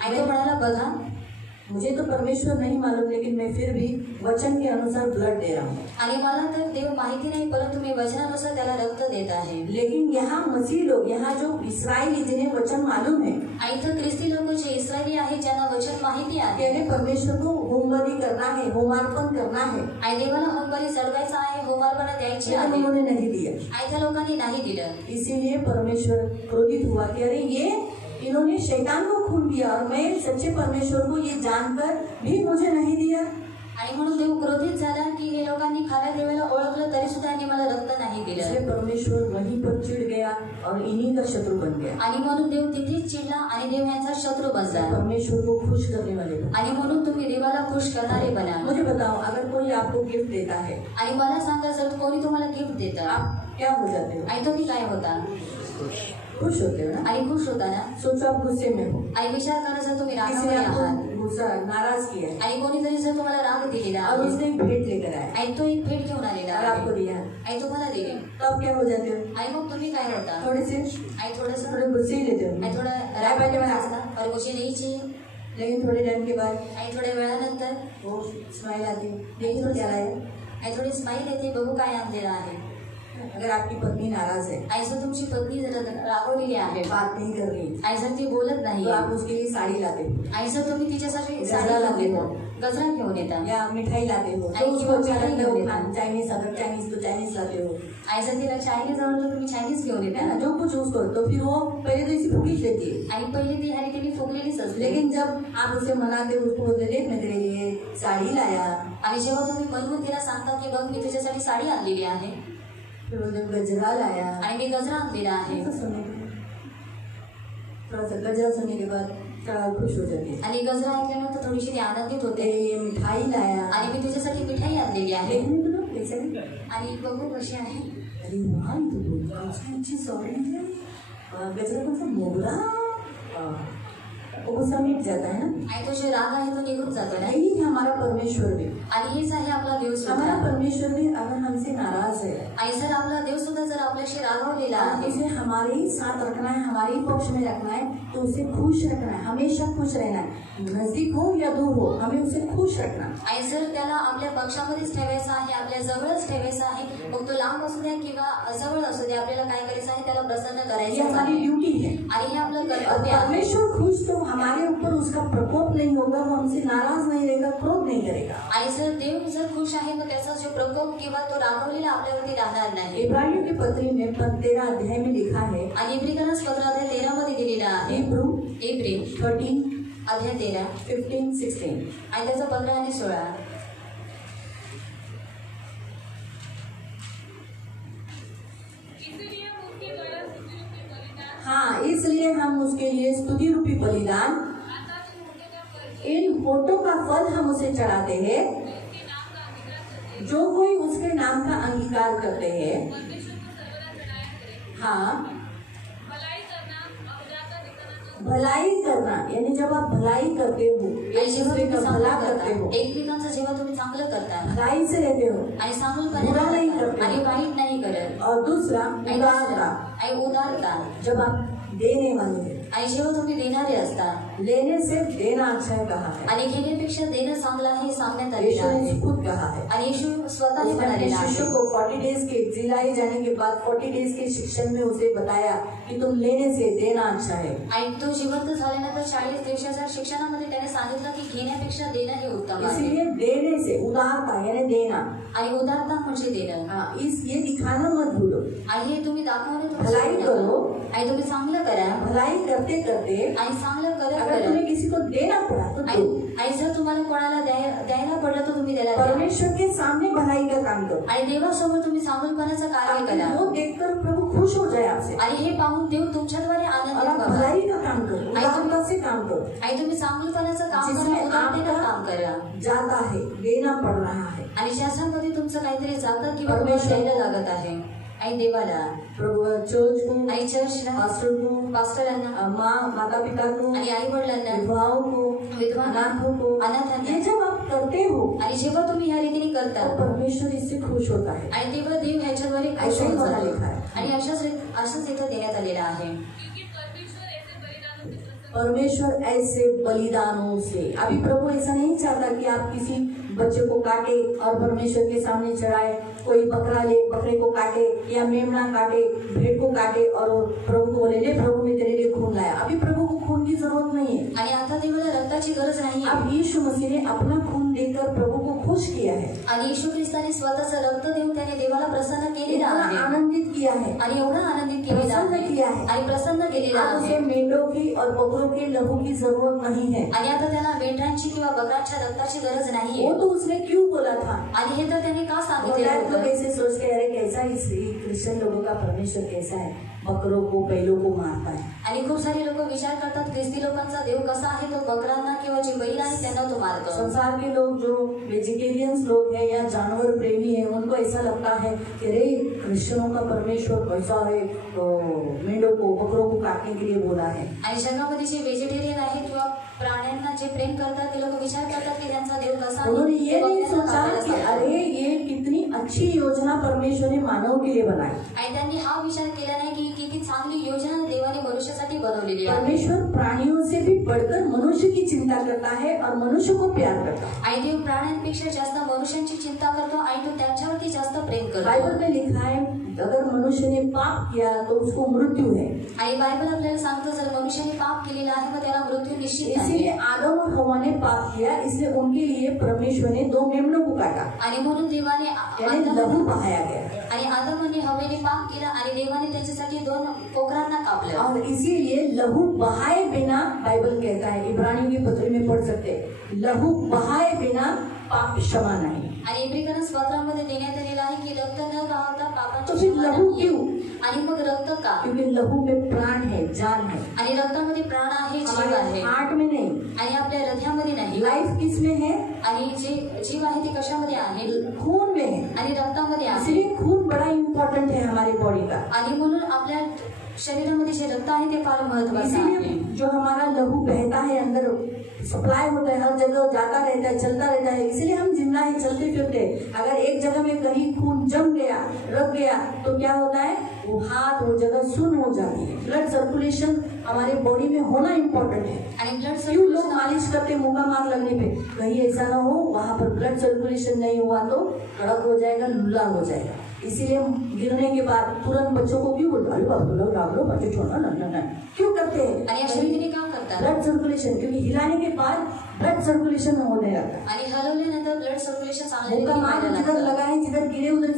आणि तो म्हणाला, बघा, मुझे तो परमेश्वर नहीं मालूम, लेकिन मैं फिर भी वचन के अनुसार ब्लड दे रहा हूँ। आणि मला तर देव माहिती नाही, परंतु मी वचनानुसार त्याला रक्त देत आहे। लेकिन यहाँ मसीह लोग, यहाँ जो इस्राएली जिन्हें वचन मालूम है, आणि इथं ख्रिस्ती लोक जे इस्रायली आहे ज्यांना वचन माहिती आहे, त्याने परमेश्वर को होमबलि करना है, होमार्पण करना है, आणि देवाला होमबली चढवायचा आहे, होमार्पण द्यायची लेकिन आहे, उन्होंने नहीं दिया। आणि त्या लोकांनी नाही दिलं। इसीलिए परमेश्वर क्रोधित हुआ कि अरे ये इन्होंने शैतान को खून दिया और मैं सच्चे परमेश्वर को ये जानकर भी मुझे नहीं दिया। आणि म्हणून देव क्रोधित झाला की हे लोकांनी खऱ्या देवाला ओळखलं तरी सुद्धा यांनी मला रक्त नाही दिलं। इसलिए परमेश्वर वहीं पर चिढ़ गया और इन्हीं का शत्रु बन गया। आणि म्हणून देव तिथेच चिडला आणि देव यांचा शत्रू बनला। परमेश्वर को खुश करने वाले बनो। आणि म्हणून तुम्ही देवाला खुश करणारे बना। मुझे बताओ, अगर कोई आपको गिफ्ट देता है, आणि मला सांगा, जर कोणी तुम्हाला गिफ्ट देतं, आप क्या हो जाते हो? आणि तुम्ही काय होता? खुश होते हो ना? आणि खुश होता ना? सोचो आप गुस्से में हो, आणि विचार करा, जर तुम्ही किसी रागामध्ये ने आहात, आपको गुस्सा नाराज किया है आणि कोणीतरी जर तुम्हाला राग दिलेला और आहे उसने एक भेंट लेकर आया आणि तो एक भेट घेऊन आलेला और आपको आहे दिया आणि तुम्हाला दिले तो आप क्या हो जाते हो? आणि मग तुम्ही काय करता थोड़े से आणि थोडंसं थोड़े गुस्से ही लेते हो आणि थोडं राय पाहिजे राग मला असता और मुझे नहीं चाहिए लेकिन थोड़े टाइम के बाद आणि थोड्या वेळानंतर वो स्माइल आती है देखिए तो क्या लाया आणि थोडी स्माईल येते बघू काय आणलेलं आहे अगर आपकी पत्नी नाराज है आणि जर तुमची पत्नी जर रागवलेली आहे बात नहीं कर रही आणि जर ती बोलत नाही तो आप उसके लिए साड़ी लाते हो आणि जर तुम्ही तिच्यासाठी गजरा साडी लाते घेऊन हो. येता गजरा घेऊन येता या मिठाई लाते हो तो आई की उसको वो अच्छा मिठाई लगता है वो लेते खाना हो. चाइनीज अगर चाइनीज तो चाइनीज लाते हो आणि जर तिला चायनीज आवडलं तुम्ही चायनीज घेऊन है येता ना जो कुछ उसको तो फिर वो पहले तो इसी फूकी लेती है आणि पहिली ती ह्याने तिने फुगलेलीच असते लेकिन जब आप उसे मनाते हो उसको बोलते देख मैं तेरे लिए साड़ी लाया आणि जेव्हा तुम्ही म्हणून तिला सांगता की बघ मी तुझ्यासाठी साडी आणलेली आहे फिर बोलते गजरा लाया आणि मी गजरा आणलेला आहे ऐसा सुनने के थोड़ा सा गजरा सुनने के बाद थोड़ा खुश हो जाती है आणि गजरा ऐकल्यानंतर थोडीशी ती आनंदित होते तेरे लिए मिठाई लाया आणि मी तुझ्यासाठी मिठाई आणलेली आहे देखने तो लो कैसे आणि बघू कशी आहे अरे वाह ये तो बहुत अच्छी सॉरी है गजरा कौन सा मोगरा वो गुस्सा मिट जाता है ना आणि तो जो राग आहे तो निघून जातो ना यही है हमारा परमेश्वर भी आणि हेच आहे आपला देव हमारा सुद्धा परमेश्वर भी अगर हमसे नाराज है आणि जर आपला देव सुद्धा जर आपल्याशी रागावलेला और आहे उसे हमारे ही साथ रखना है हमारे ही पक्ष में रखना है तो उसे खुश रखना है हमेशा खुश रहना है नजदीक हो या दूर हो हमें उसे खुश रखना आणि जर त्याला आपल्या पक्षामध्येच ठेवायचं आहे आपल्या जवळच ठेवायचं आहे मग तो लांब असू द्या किंवा जवळ असू द्या आपल्याला काय करायचं आहे त्याला प्रसन्न ये करायचं हमारी आहे ड्यूटी है आणि हे आपलं और कर्तव्य आहे परमेश्वर खुश तो हमारे ऊपर उसका प्रकोप नहीं होगा वो हमसे नाराज नहीं रहेगा क्रोध नहीं करेगा आणि जर देव जर खुश आहे मग त्याचा जो प्रकोप किंवा तो रागवलेला आपल्यावरती राहणार नाही इब्रानियों की पत्री में 13 अध्याय में लिखा है आणि इब्रिकनास पत्राध्याय 13 मध्ये दिलेला आहे हिब्रू इब्री 13 अध्याय 13 15 16 आणि त्याचा 15 आणि 16 हाँ इसलिए हम उसके लिए स्तुति रूपी बलिदान इन होठों का फल हम उसे चढ़ाते हैं जो कोई उसके नाम का अंगीकार करते हैं हाँ भलाई करना यानी जब आप भलाई करते हो आणि जेव्हा दूसरे तुम्ही का भला चांगलं करते हो करता एकमेकांचं जेव्हा तुम्ही चांगलं करता भलाई से रहते हो आणि चांगलं बुरा नाही करता करते. आणि वाईट नाही करत और दूसरा आणि उदारता आणि उदारता जब आप देने वाले हैं आणि जेव्हा तुम्ही देणारे असता लेने से देना अच्छा है कहा है आणि घेण्यापेक्षा देणं चांगलं आहे हे सांगण्यात आलेलं यीशु ने आहे खुद कहा है आणि येशू स्वतःने उसने अपने म्हणालेला शिष्यों आहे को 40 डेज के जिलाए जाने के बाद 40 डेज के शिक्षण में उसे बताया कि तुम लेने से देना अच्छा है आणि तो जिवंत झाल्यानंतर 40 दिवसाच्या शिक्षणामध्ये त्याने सांगितलं की घेण्यापेक्षा देणं हे उत्तम आहे इसीलिए देने से उदारता यानी देना आणि उदारता म्हणजे देणं हाँ, ये दिखाना मत भूलो आणि हे तुम्ही दाखवणे तुम्ही भलाई सोडू नका. करो आणि तुम्ही चांगलं करा भलाई करते करते आणि चांगलं करत अगर करा तुम्हें किसी को देना पड़ा तो दो आणि जर तुम्हाला कोणाला द्यायला पडलं तर तुम्ही त्याला द्या. परमेश्वर के सामने भलाई का काम करो आणि देवासमोर तुम्ही चांगुलपणाचं कार्य ताकि करा वो देखकर प्रभु खुश हो जाए आपसे आणि हे पाहून देव तुमच्याद्वारे और आनंदित आप व्हावा. भलाई का काम करो उदारता से काम करो आणि तुम्ही चांगुलपणाचं काम जिसमें करा उदारतेनं आपका काम करा जाता है देना पड़ रहा है आणि शासनामध्ये तुमचं काहीतरी जातं किंवा तुम्हाला परमेश्वर द्यायला लागत आहे आणि देवाला प्रभु चर्च को आणि चर्चला पास्टर को पास्टरांना माँ माता पिता को आणि आई वडिलांना विधवाओं को विधवांना अनाथों को अनाथांना ये जब आप करते हो आणि जेव्हा तुम्ही ह्या रीतीने करता तो परमेश्वर इससे खुश होता है आणि तेव्हा देव ह्याच्याद्वारे खुश ऐसा ही होऊन मला जातो. लिखा है. आणि अशाच इथं देण्यात आलेलं आहे परमेश्वर ऐसे बलिदानों से अभी प्रभु ऐसा नहीं चाहता कि आप किसी बच्चे को काटे और परमेश्वर के सामने चढ़ाए कोई बकरा ले बकरे को काटे या मेमना काटे भेड़ को काटे और प्रभु को बोले ले प्रभु मैं तेरे लिए खून लाया अभी प्रभु को खून की जरूरत नहीं है आणि आता देवाला रक्ताची गरज नाही अब यीशु मसीह ने अपना खून देकर प्रभु को खुश किया है आणि येशू ख्रिस्ताने स्वतःचं रक्त देऊन त्याने देवाला प्रसन्न केलेलं इतना आहे आनंदित किया है आणि एवढं आनंदित केलेलं प्रसन्न आहे किया है आणि प्रसन्न केलेलं अब आहे उसे मेंढों की और बकरों के लहू की जरूरत नहीं है आणि आता त्याला मेंढरांची किंवा बकरांच्या रक्ताची गरज नाहीये वो तो उसने क्यों बोला था आणि हे तर त्याने का सांगितलेलं बोला तो होतं कैसे सोचते अरे कैसा इस क्रिश्चियन लोगों का परमेश्वर कैसा है बकरों को बैलों को मारता है आणि खूप सारे लोक विचार करतात ख्रिस्ती लोकांचा देव कसा आहे तो बकरांना किंवा जे बैल आहे त्यांना तो मारतो संसार के लोग जो वेजिटेरियंस लोग हैं या जानवर प्रेमी हैं उनको ऐसा लगता है कि अरे क्रिश्चियनों का परमेश्वर कैसा है तो मेंढों को बकरों को काटने के लिए बोला है आणि जगामध्ये जे व्हेजिटेरियन आहे किंवा प्राण्यांना जे प्रेम करतात ते लोक विचार करतात की त्यांचा देव कसा आहे. उन्होंने ये नहीं बघण्याला सोचा आपल्याला कि सांगतात. अरे ये कितनी अच्छी योजना परमेश्वर ने मानव के लिए बनाई। आणि त्यांनी हा विचार केला नाही की किती चांगली योजना देवाने मनुष्यासाठी बनवलेली आहे. परमेश्वर प्राणियों से भी बढ़कर मनुष्य की चिंता करता है और मनुष्य को प्यार करता है। आणि देव प्राण्यांपेक्षा जास्त मनुष्यांची चिंता करतो आणि तो त्यांच्यावरती जास्त प्रेम करतो. बाइबल में लिखा है अगर मनुष्य ने पाप किया तो उसको मृत्यु है। आणि बायबल आपल्याला सांगतो जर मनुष्याने पाप केलेला आहे मग त्याला मृत्यू निश्चित आहे. इसीलिए आदम और हवा ने पाप किया, इसलिए उनके लिए परमेश्वर ने 2 मेमनों को काटा, आणि म्हणून देवाने यानी लहू बहाया गया। आणि आदम आणि हवेने पाप केला आणि देवाने त्याच्यासाठी 2 कोकरांना कापलं. और इसीलिए लहू बहाए बिना, बाइबल कहता है, इब्रानियों की पत्री में पढ़ सकते हैं, लहू बहाए बिना पाप क्षमा नहीं। आणि इब्रिकन स्तोत्रामध्ये देण्यात आलेलं आहे की रक्त न वाहता पापाची तो फिर क्षमा लहू नाहीये. क्यों? आणि मग रक्त का? क्योंकि लहू में प्राण है, जान है, आणि रक्तामध्ये प्राण आहे, जीव हमारे आहे. हार्ट में नहीं। आणि आपल्या हृदयामध्ये नाही. लाइफ किस में है? आणि जे जीव आहे ते कशामध्ये आहे? खून में है। आणि रक्तामध्ये आहे. इसलिए खून बड़ा इम्पोर्टेंट है हमारी बॉडी का। आणि म्हणून आपल्या शरीरामध्ये जे रक्त आहे ते फार महत्वाचं आहे. इसीलिए जो हमारा लहू बहता है अंदर, सप्लाई होता है, हर जगह जाता रहता है, चलता रहता है, इसलिए हम जिंदा है, चलते फिरते हैं। अगर एक जगह में कहीं खून जम गया, रख गया, तो क्या होता है, वो हाथ, वो जगह सुन्न हो जाती है। ब्लड सर्कुलेशन हमारे बॉडी में होना इम्पोर्टेंट है। आणि ब्लड क्यों लोग मालिश करते मुक्का मार लगने पे, कहीं ऐसा ना हो वहां पर ब्लड सर्कुलेशन नहीं हुआ तो कड़क हो जाएगा, लुल्ला हो जाएगा। इसीलिए गिरने के बाद तुरंत बच्चों को क्यों बोलते, अरे बाप लो डाल लो बच्चे छोड़ना ना, क्यों करते हैं? आणि अशा रीतीने काम करतात. ब्लड सर्कुलेशन, क्योंकि हिलाने के बाद ब्लड सर्कुलेशन होने लगता है। आणि हलवल्यानंतर ब्लड सर्क्युलेशन चांगल्या मुक्का मार रीतीने जिधर व्हायला लगा है, जिधर गिरे उधर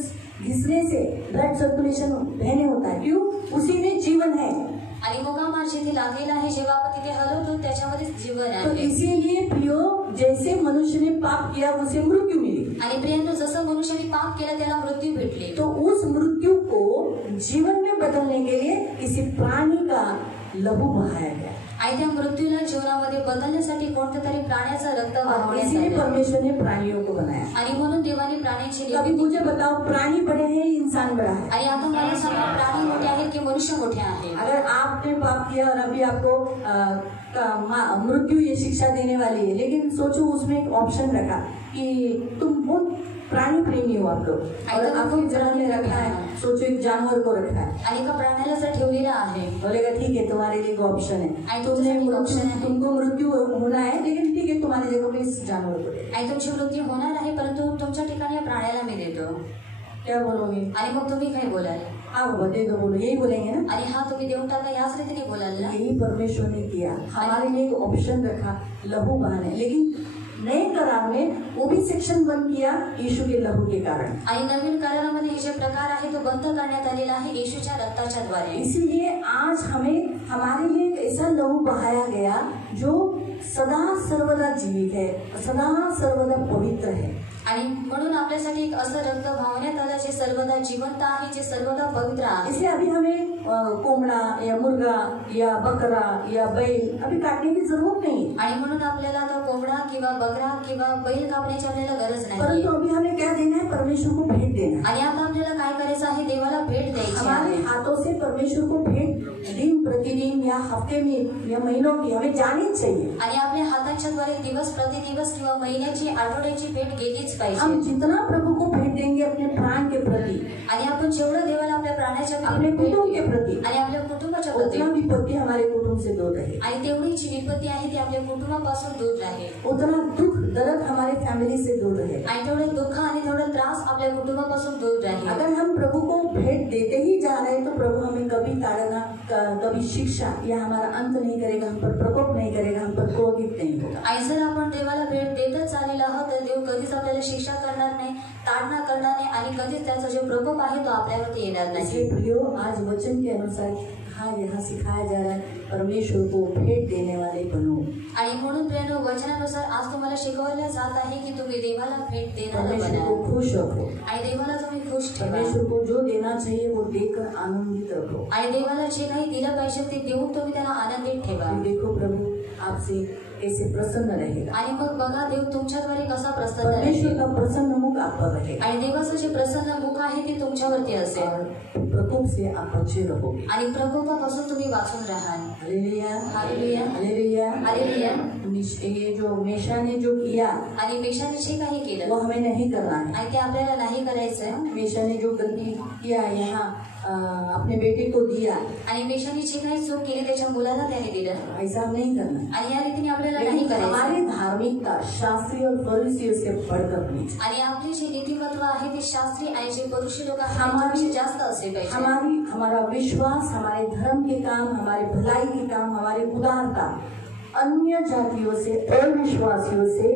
घिसने से ब्लड सर्कुलेशन बहने होता है। क्यों? उसी में जीवन है। आणि मुकामार जिथे लागलेला आहे जेव्हा आपण तिथे हलवतो त्याच्यामध्ये जीवन तो आहे. इसीलिए प्रियो, जैसे मनुष्य ने पाप किया उसे मृत्यु मिली, आणि प्रियांनो जसं मनुष्याने पाप केला त्याला मृत्यू भेटली. तो उस मृत्यू को जीवन में बदलने के लिए किसी प्राणी का लहू बहाया गया। आणि त्या मृत्यूला जीवनामध्ये बदलण्यासाठी कोणत्या तरी प्राण्याचं रक्त और वाहवण्यात इसीलिए आलं. परमेश्वर ने प्राणियों को बनाया। आणि म्हणून देवाने प्राण्यांची कभी निर्मिती मुझे केली. बताओ, प्राणी बड़े हैं, इंसान बड़ा है? आणि आता मला सांगा प्राणी मोठे आहेत की मनुष्य मोठे आहेत? अगर आपने पाप किया और अभी आपको मृत्यू ये शिक्षा देने वाली है, लेकिन सोचो उसमें एक ऑप्शन रखा कि तुम बहुत प्राणी प्रेमी हो आप लोग, और आपको जन्म में रखा है, सोचो एक जानवर को रखा है, आणि एका प्राण्याला जर ठेवलेला आहे बोलेगा ठीक है तुम्हारे लिए ऑप्शन है, तुमको मृत्यू होना है, लेकिन ठीक है तुम्हारी जगह पे इस जानवर को दे। आणि तुमची मृत्यू होणार आहे परंतु तुमच्या ठिकाणी या प्राण्याला मी देतो. क्या बोलोगे? आणि मग तुम्ही काय बोलाल? हाँ बाबा दे दो, बोलो, यही बोलेंगे ना। आणि हा तुम्ही देऊन टाका याच रीतीने बोलाल ना. यही परमेश्वर ने किया, हमारे लिए एक ऑप्शन रखा लहू बहाने, लेकिन नए करार में वो भी सेक्शन बंद किया यीशु के लहू के कारण। आणि नवीन करारामध्ये हे जे प्रकार आहे तो बंद करण्यात आलेला आहे येशूच्या रक्ताच्या द्वारे. इसीलिए आज हमें हमारे लिए एक ऐसा लहू बहाया गया जो सदा सर्वदा जीवित है, सदा सर्वदा पवित्र है। आणि म्हणून आपल्यासाठी एक असं रक्त वाहवण्यात आलं जे सर्वदा जिवंत आहे, जे सर्वदा पवित्र आहे. इसलिए अभी हमें कोंबड़ा या मुर्गा या बकरा या बैल अभी काटने की जरूरत नहीं, आणि म्हणून आपल्याला आता कोंबडा किंवा बकरा किंवा बैल कापण्याची आपल्याला गरज नाही. परंतु अभी हमें क्या देना है, परमेश्वर को भेंट देना है। आणि आता आपल्याला काय करायचं आहे, देवाला भेट द्यायची हमारे आहे. हाथों से परमेश्वर को भेंट दिन प्रतिदिन या हफ्ते में या महीनों की हमें जानी चाहिए। आणि आपल्या हातांच्या द्वारे दिवस प्रतिदिवस किंवा महिन्याची आठवड्याची भेट गेलीच हम पाहिजे. जितना प्रभु को भेंट देंगे अपने प्राण के प्रति, आणि आपण जेवढं देवाला आपल्या प्राण्याच्या अपने भेट कुटुंब के देऊ प्रति, आणि आपल्या कुटुंबाच्या प्रति, उतना विपत्ति हमारे कुटुंब से दूर रहे, आणि तेवढी जी विपत्ती आहे ती आपल्या कुटुंबापासून दूर राहील. उतना दुख दर्द हमारे फैमिली से दूर रहे। आणि तेवढे दुःख आणि थोडं त्रास आपल्या कुटुंबापासून दूर राहील. अगर हम प्रभु को भेंट देते ही जा रहे हैं तो प्रभु हमें कभी ताड़ना, कभी शिक्षा या हमारा अंत नहीं करेगा, हम पर प्रकोप नहीं करेगा, हम पर क्रोधित नहीं होगा। आणि जर आपण देवाला भेट देतच चाललेला आहोत तर देव कधीच आपल्याला शिक्षा करणार नाही, ताडना करणार नाही आणि कधीच त्याचा जो प्रकोप आहे तो आपल्यावरती येणार नाही. इसलिए प्रियो, आज वचन के अनुसार यहाँ सिखाया जा रहा है, परमेश्वर को भेंट देने वाले बनो। आणि म्हणून प्रियांनो, वचनानुसार आज तुम्हाला शिकवलं जात आहे की तुम्ही देवाला भेट देणारा परमेश्वर बना को खुश रखो, आणि देवाला तुम्ही खुश ठेवा. परमेश्वर को जो देना चाहिए वो देकर आनंदित रखो। आणि देवाला जे काही दिलं पाहिजे ते देऊन तुम्ही त्याला आनंदित ठेवा. देखो प्रभु आपसे कैसे प्रसन्न रहेगा, आणि मग बघा देव तुमच्याद्वारे कसा प्रसन्न परमेश्वर राहील. का प्रसन्न मुख आप पर रहेगा आणि देवाचं जे प्रसन्न मुख आहे ते तुमच्यावरती असेल. और प्रकोप से आप बचे रहोगे। आणि प्रकोपापासून तुम्ही वाचून राहाल. Hallelujah, hallelujah, hallelujah. हालेलुया. ये जो मेषाने जो किया आणि मेषाने जे काही केलं वो हमें नहीं करना है। आणि ते आपल्याला नाही करायचं। मेषाने जो गलती किया यहाँ अपने बेटे को दिया आणि मेषाने जे काही चूक केली त्याच्या मुलाला त्याने दिलं, ऐसा नहीं करना है। आणि या रीतीने आपल्याला नाही लेकिन करायचं। हमारी धार्मिकता शास्त्री और फरीसियों से बढ़कर होनी चाहिए। आणि आपली जे नीतिमत्व आहे ते शास्त्री आणि जे पुरुषी लोक हमारी जास्त असले पाहिजे। हमारा विश्वास, हमारे धर्म के काम, हमारे भलाई के काम, हमारी उदारता अन्य जातियों से, अविश्वासियों से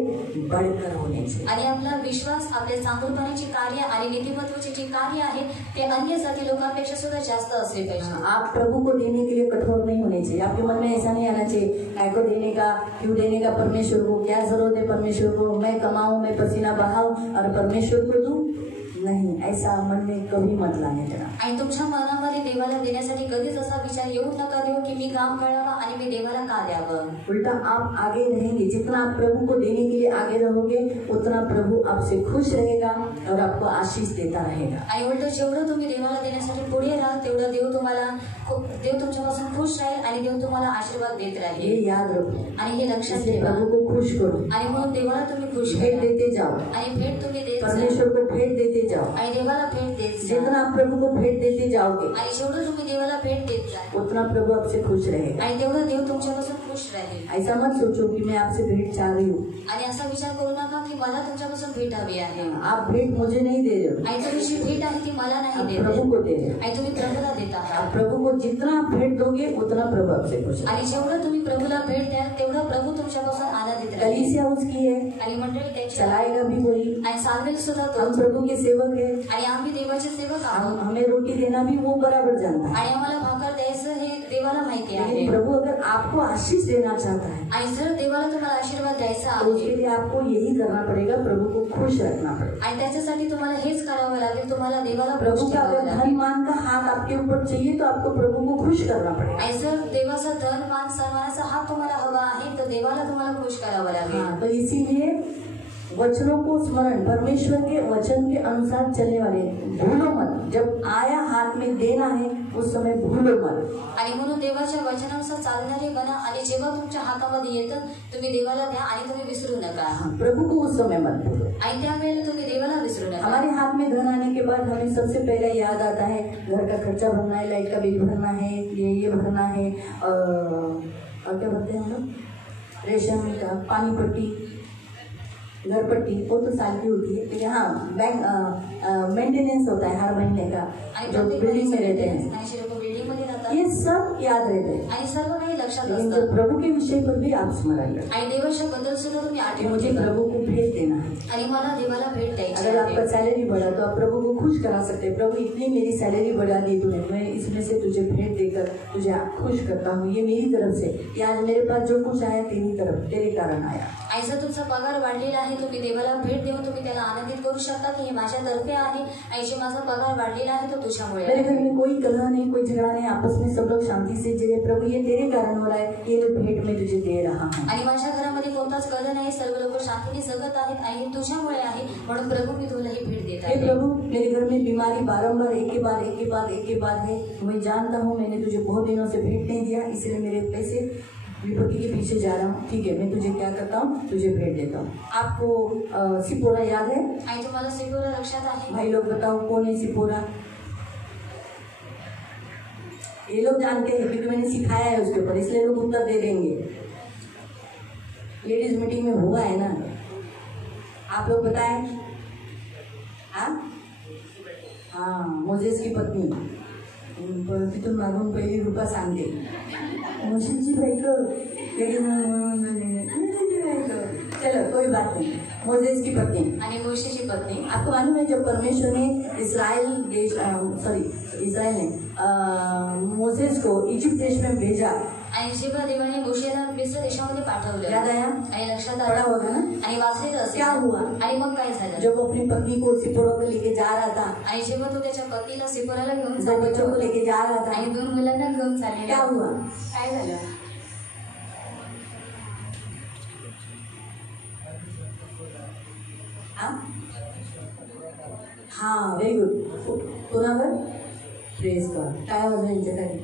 बढ़कर होने चाहिए। आणि आपला विश्वास, आपले चांगुलपणाचे कार्य आणि नीतिमत्वाचे जे कार्य आहे ते अन्य जाती लोकांपेक्षा सुद्धा जास्त असले पाहिजे। आप प्रभु को देने के लिए कठोर नहीं होने चाहिए। आपके मन में ऐसा नहीं आना चाहिए काय को देने का, क्यों देने का, परमेश्वर को क्या जरूरत है, परमेश्वर को मैं कमाऊं, मैं पसीना बहाऊं और परमेश्वर को दूं। नहीं, ऐसा मन में कभी मत लाने देना। आणि तुमच्या मनामध्ये देवाला देण्यासाठी कधीच असा विचार येऊ नका देऊ की मी काम करावा आणि मी देवाला का द्यावं। उल्टा आप आगे रहेंगे, जितना आप प्रभु को देने के लिए आगे रहोगे उतना प्रभु आपसे खुश रहेगा और आपको आशीष देता रहेगा। आणि उलट जेवढं तुम्ही देवाला देण्यासाठी पुढे राहाल तेवढं देव तुमच्यापासून खुश राहील आणि देव तुम्हाला आशीर्वाद देत राहील। ये याद रखो आणि हे लक्षात ठेवा। प्रभु को खुश करो आणि म्हणून देवाला तुम्ही खुश भेंट देते जाओ आणि भेट तुम्ही देत परमेश्वर को भेंट देते जाओ। आणि देवाला भेट देत जा। जितना आप प्रभु को भेंट देते जाओगे आणि जेवढं तुम्ही देवाला भेट देत जा उतना प्रभु आपसे खुश रहेगा। आणि तेवढं देव तुमच्यापासून खुश राहील। ऐसा मत सोचो कि मैं आपसे भेंट चाह रही हूँ। आणि असा विचार करू नका की मला तुमच्यापासून भेट हवी आहे। आप भेंट मुझे नहीं दे रहे हो, आणि तुम्ही जी भेट आहे ती मला नाही देत, प्रभु को दे रहे हो। आणि तुम्ही प्रभूला देत आहात। आप प्रभु को जितना आप भेंट दोगे उतना प्रभु आपसे खुश आणि जेवढं तुम्ही प्रभूला भेट द्याल तेवढं प्रभु तुमच्यापासून आनंदित राहील। कलीसिया उसकी है, आणि मंडळी त्याची चलाएगा भी वही। आणि चालवेल सुद्धा हम तोच। प्रभु के सेवक है, आणि आम्ही देवाचे सेवक आहोत। हमें रोटी देना भी वो बराबर जानता है। आणि आम्हाला भाकर द्यायचं हे देवाला माहिती आहे। लेकिन प्रभु अगर आपको आशीष देना चाहता है आणि जर देवाला तुम्हाला आशीर्वाद द्यायचा तो उसके आहे लिए आपको यही करना पड़ेगा, प्रभु को खुश रखना पड़ेगा। आणि त्याच्यासाठी तुम्हाला हेच करावं लागेल, तुम्हाला देवाला प्रभु खुश का ठेवावं अगर धन लागेल। मान का हाथ आपके ऊपर चाहिए तो आपको प्रभु को खुश करना पड़ेगा। आणि जर देवाचा धन मान सन्मानाचा हात तुम्हाला हवा आहे तर देवाला तुम्हाला खुश करावं लागेल। हाँ, तो इसीलिए वचनों को स्मरण, परमेश्वर के वचन के अनुसार चलने वाले भूलो मत। जब आया हाथ में देना है उस समय भूलो मत। आणि म्हणून देवाच्या वचनानुसार चालणारे बना आणि जेव्हा तुमच्या हातामध्ये येतं तुम्ही देवाला द्या आणि तुम्ही विसरू नका। प्रभु को उस समय मत भूलो। आणि त्यावेळेला तुम्ही देवाला विसरू नका। हमारे हाथ में धन आने के बाद हमें सबसे पहले याद आता है घर का खर्चा भरना है, लाइट का बिल भरना है, ये भरना है, और क्या भरते हैं हम लोग, रेशन का, पानी पट्टी, घर पट्टी, वो तो साल की होती है। लेकिन हाँ, बैंक मेंटेनेंस होता है हर महीने का, जो बिल्डिंग में रहते हैं, आणि जे लोक बिल्डिंग मध्ये राहतात ये सब याद रहते हैं। आणि सर्व काही लक्षात लेकिन असतं। जो प्रभु के विषय पर भी आप स्मरण रखें आणि देवाच्या बद्दल सुद्धा तुम्ही कि आठवण मुझे ठेवा। प्रभु को भेंट देना है। आणि मला देवाला भेट द्यायची अगर आहे। आपका सैलरी बढ़ा तो आप प्रभु को खुश करा सकते हैं। प्रभु इतनी मेरी सैलरी बढ़ा दी तूने, मैं इसमें से तुझे भेंट देकर तुझे खुश करता हूँ, ये मेरी तरफ से, ये आज मेरे पास जो कुछ आया तेरी तरफ, तेरे कारण आया। आणि जर तुमचा पगार वाढलेला आहे तुम्ही देवाला भेट देऊन तुम्ही त्याला आनंदित करू शकता की हे माझ्यातर्फे आहे आणि जे माझा पगार वाढलेला आहे तो तुझ्यामुळे मेरे आहे। घर में कोई कलह नहीं, कोई झगड़ा नहीं, आपस में सब लोग शांति से जी रहे। प्रभु ये तेरे कारण हो रहा है, ये भेंट मैं तुझे दे रहा हूँ। आणि माझ्या घरामध्ये कोणताच कलह नाही, सर्व लोक शांतीने जगत आहेत आणि हे तुझ्यामुळे आहे, म्हणून प्रभु मी तुला ही भेट देत हे आहे। प्रभु मेरे घर में बीमारी बारंबार एक के बाद एक के बाद एक के बाद है, मैं जानता हूँ मैंने तुझे बहुत दिनों से भेंट नहीं दिया, इसलिए मेरे पैसे विपत्ति के पीछे जा रहा हूँ। ठीक है, मैं तुझे क्या करता हूँ, तुझे भेंट देता हूँ। आपको सिपोरा याद है? आणि तुम्हाला सिपोरा लक्षात आहे? भाई लोग बताओ कौन है सिपोरा? ये लोग जानते हैं क्योंकि मैंने सिखाया है उसके ऊपर, इसलिए लोग उत्तर दे देंगे। लेडीज मीटिंग में हुआ है ना, आप लोग बताएं। हाँ, मोजेस की पत्नी तिथून मागून पहिली रूपा सांगते मोशीची बायको, चलो कोई बात नहीं, मोजेस की पत्नी। आणि मोशेची पत्नी। आपको मालूम है जब परमेश्वर ने इस्राइल ने मोसेस को इजिप्ट देश में भेजा, आणि जेव्हा देवाने मोशेला मिस्र देशामध्ये पाठवलं, याद आया? आणि लक्षात पढ़ा आलं होगा ना? आणि वाचलेलं असेल। क्या हुआ? आणि मग काय झालं? जब वो अपनी पत्नी को सिपोरा को लेके जा रहा था, आणि जेव्हा तो त्याच्या पत्नीला सिपोराला घेऊन दो चाललेला बच्चों को होता, लेके जा रहा था, आणि 2 मुलांना घेऊन चाललेला क्या होता, हुआ? काय झालं? हाँ व्हेरी गुड, कोणावर? प्रेज गॉड, काय वाजवा यांच्यासाठी।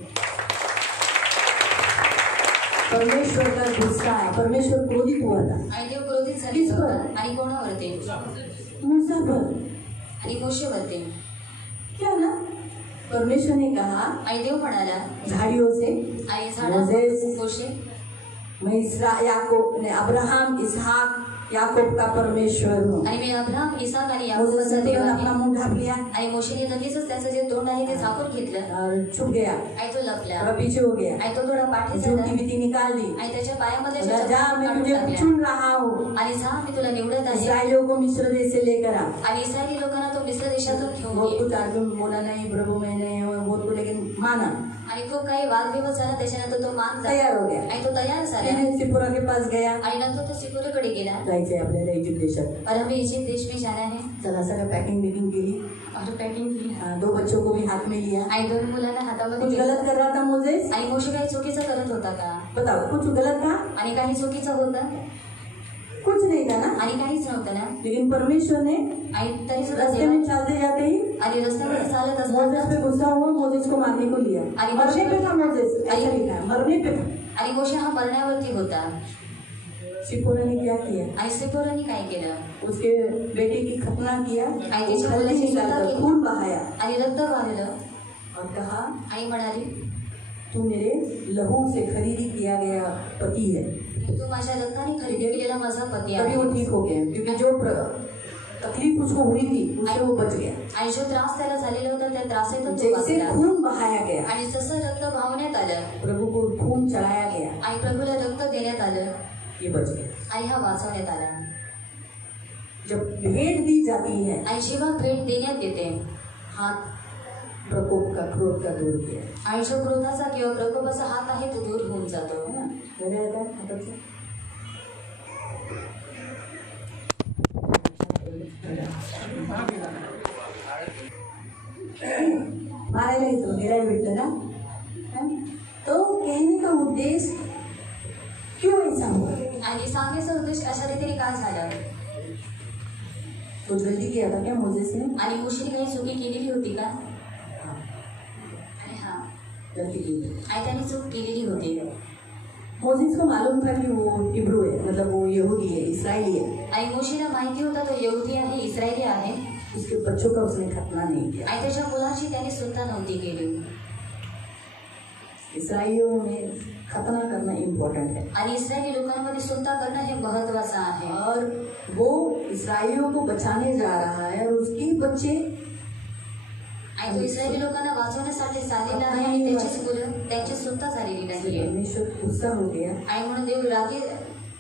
परमेश्वर का गुस्सा है, परमेश्वर क्रोधित हुआ था। आणि देव क्रोधित झाले किस पर? होता आणि कोणावरती? मूसा पर। आणि मोशेवरती। क्या ना परमेश्वर ने कहा, आणि देव म्हणाला झाड़ियों से, आणि झाडा मोसेस, मोशे मैं याकूब ने अब्राहम इसहाक याकूब का परमेश्वर हूँ। आणि मी अब्राहम इसाक आणि मोसेस याकूबचा ने देव तुरंत अपना आहे। मुंह ढक लिया आणि मोशेने लगेचच त्याचं जे तोंड आहे ते झाकून घेतलं और छुप गया, आणि तो लपला थोड़ा पीछे हो गया, आणि तो थोडा पाठी जूट झाला की विधि निकाल दी, आणि त्याच्या पायामधल्या बोला, ज्या जा चपला मैं काढून तुझे टाकल्या चुन रहा हूँ, आणि जा मी तुला निवडत आहे इस्राएलियों को मिस्र देश से लेकर आ। आणि इस्रायली लोकांना तो मिस्र देशातून घेऊन बहुत ये। कुछ आर्ग्यूमेंट बोला, नहीं प्रभु मैंने बहुत को, लेकिन माना, आणि खूप काही वादविवाद झाला, त्याच्यानंतर तो मानला तयार हो गया। आणि तो तयार झाला फिर सिपोरा के पास गया, आणि नंतर तो सिपोरेकडे गेला जायचंय आपल्याला इजिप्त देशात, और हमें इजिप्त देश में जाना है चला सगळं पॅकिंग बिकिंग केली, और पैकिंग की दो बच्चों को भी हाथ में लिया। आणि दोन मुलांना हातामध्ये कुछ घेतलं। गलत कर रहा था मोसेस, आणि मोशे काही चुकीचं करत होता का? बताओ कुछ गलत था? आणि काही चुकीचं होतं कुछ नहीं था ना, आणि काहीच नव्हतं ना। लेकिन परमेश्वर ने आणि तरी सुद्धा रास्ते देवा में चलते जाते ही आणि रस्त्यामध्ये चालत मोसेस असताना पे गुस्सा हुआ, मोसेस को मारने को लिया, अरे मरने पे था मोसेस, ऐसा लिखा है, मरने पे था। आणि मोशे हा मरण्यावरती होता। सिपोरा ने क्या किया? आणि सिपोराने काय केलं? उसके बेटे की खतना किया, आणि तिच्या हल्दी मुलाची निकाल सुद्धा कर केली खून बहाया आणि रक्त वाहिलं और कहा, आणि म्हणाली तू मेरे लहू से खरीदी किया गया पति है। तू माझ्या रक्ताने खरेदी केलेला माझा पती तभी आहे। वो ठीक हो गया, क्योंकि जो तकलीफ उसको हुई थी उससे वो बच गया। आणि जो त्रास त्याला झालेला होता त्या त्रासातून तो जैसे वाचला। खून बहाया गया, आणि जसं रक्त वाहवण्यात आलं प्रभु को खून चढ़ाया गया, आणि प्रभूला रक्त देण्यात आलं ये बच गया। आणि हा वाचवण्यात आला। जब भेंट दी जाती है, आणि जेव्हा भेट देण्यात येते हाथ प्रकोप का, क्रोध का दूर किया, आणि जो क्रोधाचा किंवा प्रकोपाचा हात आहे तो दूर होऊन जातो है ना, घरे आता है हाथों से। मारायला येतो, गिरायला भेटलं ना, है? तो कहने का उद्देश्य क्यों ऐसा हुआ? आणि सांगण्याचा उद्देश अशा रीतीने काय झालं? कुछ गलती किया था क्या मोसेस ने? आणि मोशेने काही चुकी केलेली होती का? हाँ, आणि हा गलती की थी। आणि त्याने चूक केलेली होती। मोसेस को मालूम था कि वो इब्रू है, मतलब वो यहूदी है, इसराइली है। आणि मोशेला माहिती होता तो यहुदी आहे, इस्रायली आहे उसके बच्चों का उसने खतना नहीं किया। आणि त्याच्या मुलाची त्याने सुद्धा नव्हती केली। इसराइलियों में खतना करना इम्पोर्टेंट है, आणि इस्रायली लोकांमध्ये सुद्धा करणं हे महत्वाचं आहे। और वो इसराइलियों को बचाने जा रहा है और उसके बच्चे, आणि तो इस्रायली लोकांना वाचवण्यासाठी चाललेला आहे आणि त्याचीच मुलं त्यांची सुद्धा झालेली नाहीये। परमेश्वर गुस्सा हो गया आणि म्हणून देव रागी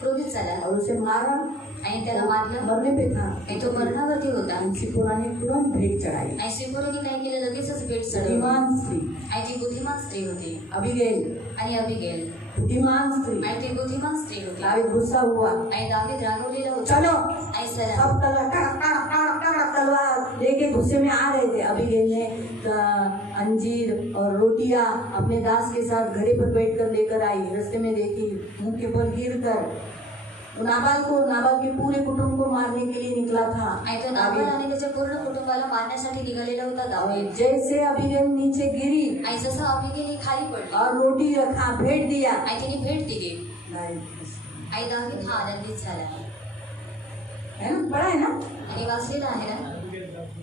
क्रोधित झाला और उसे मारा, आणि त्याला मारलं मरने पे था। आणि तो मरणावरती होता। सिपोरा ने तुरंत भेंट चढ़ाई। आणि सिपोराने काय केलं? लगेचच भेट चढवली। बुद्धिमान स्त्री आणि ती बुद्धिमान स्त्री होती अबीगैल, आणि अबिगेल बुद्धिमान स्त्री। आणि ती बुद्धिमान स्त्री होती। दावीद गुस्सा हुआ, आणि दावीद रागवलेला होता। चलो आणि चला सब तलवार लेके गुस्से में आ रहे थे। अबीगैल ने अंजीर और रोटियां अपने दास के साथ घड़े पर बैठकर लेकर आई। रास्ते में देखी, मुंह के बल गिर कर नाबाल के पूरे कुटुंब को मारने के लिए निकला था। आणि तो नाबाल आणि त्याच्या पूर्ण कुटुंबाला मारण्यासाठी निघालेला होता दावीद। जैसे अबीगैल नीचे गिरी आणि जसं अबिगेल ही खाली पडली और रोटी रखा, भेंट दिया, आणि तिने भेट दिली आणि दावीद हा आनंदित झाला। है ना, बड़ा है ना। आणि वाचलेला आहे ना,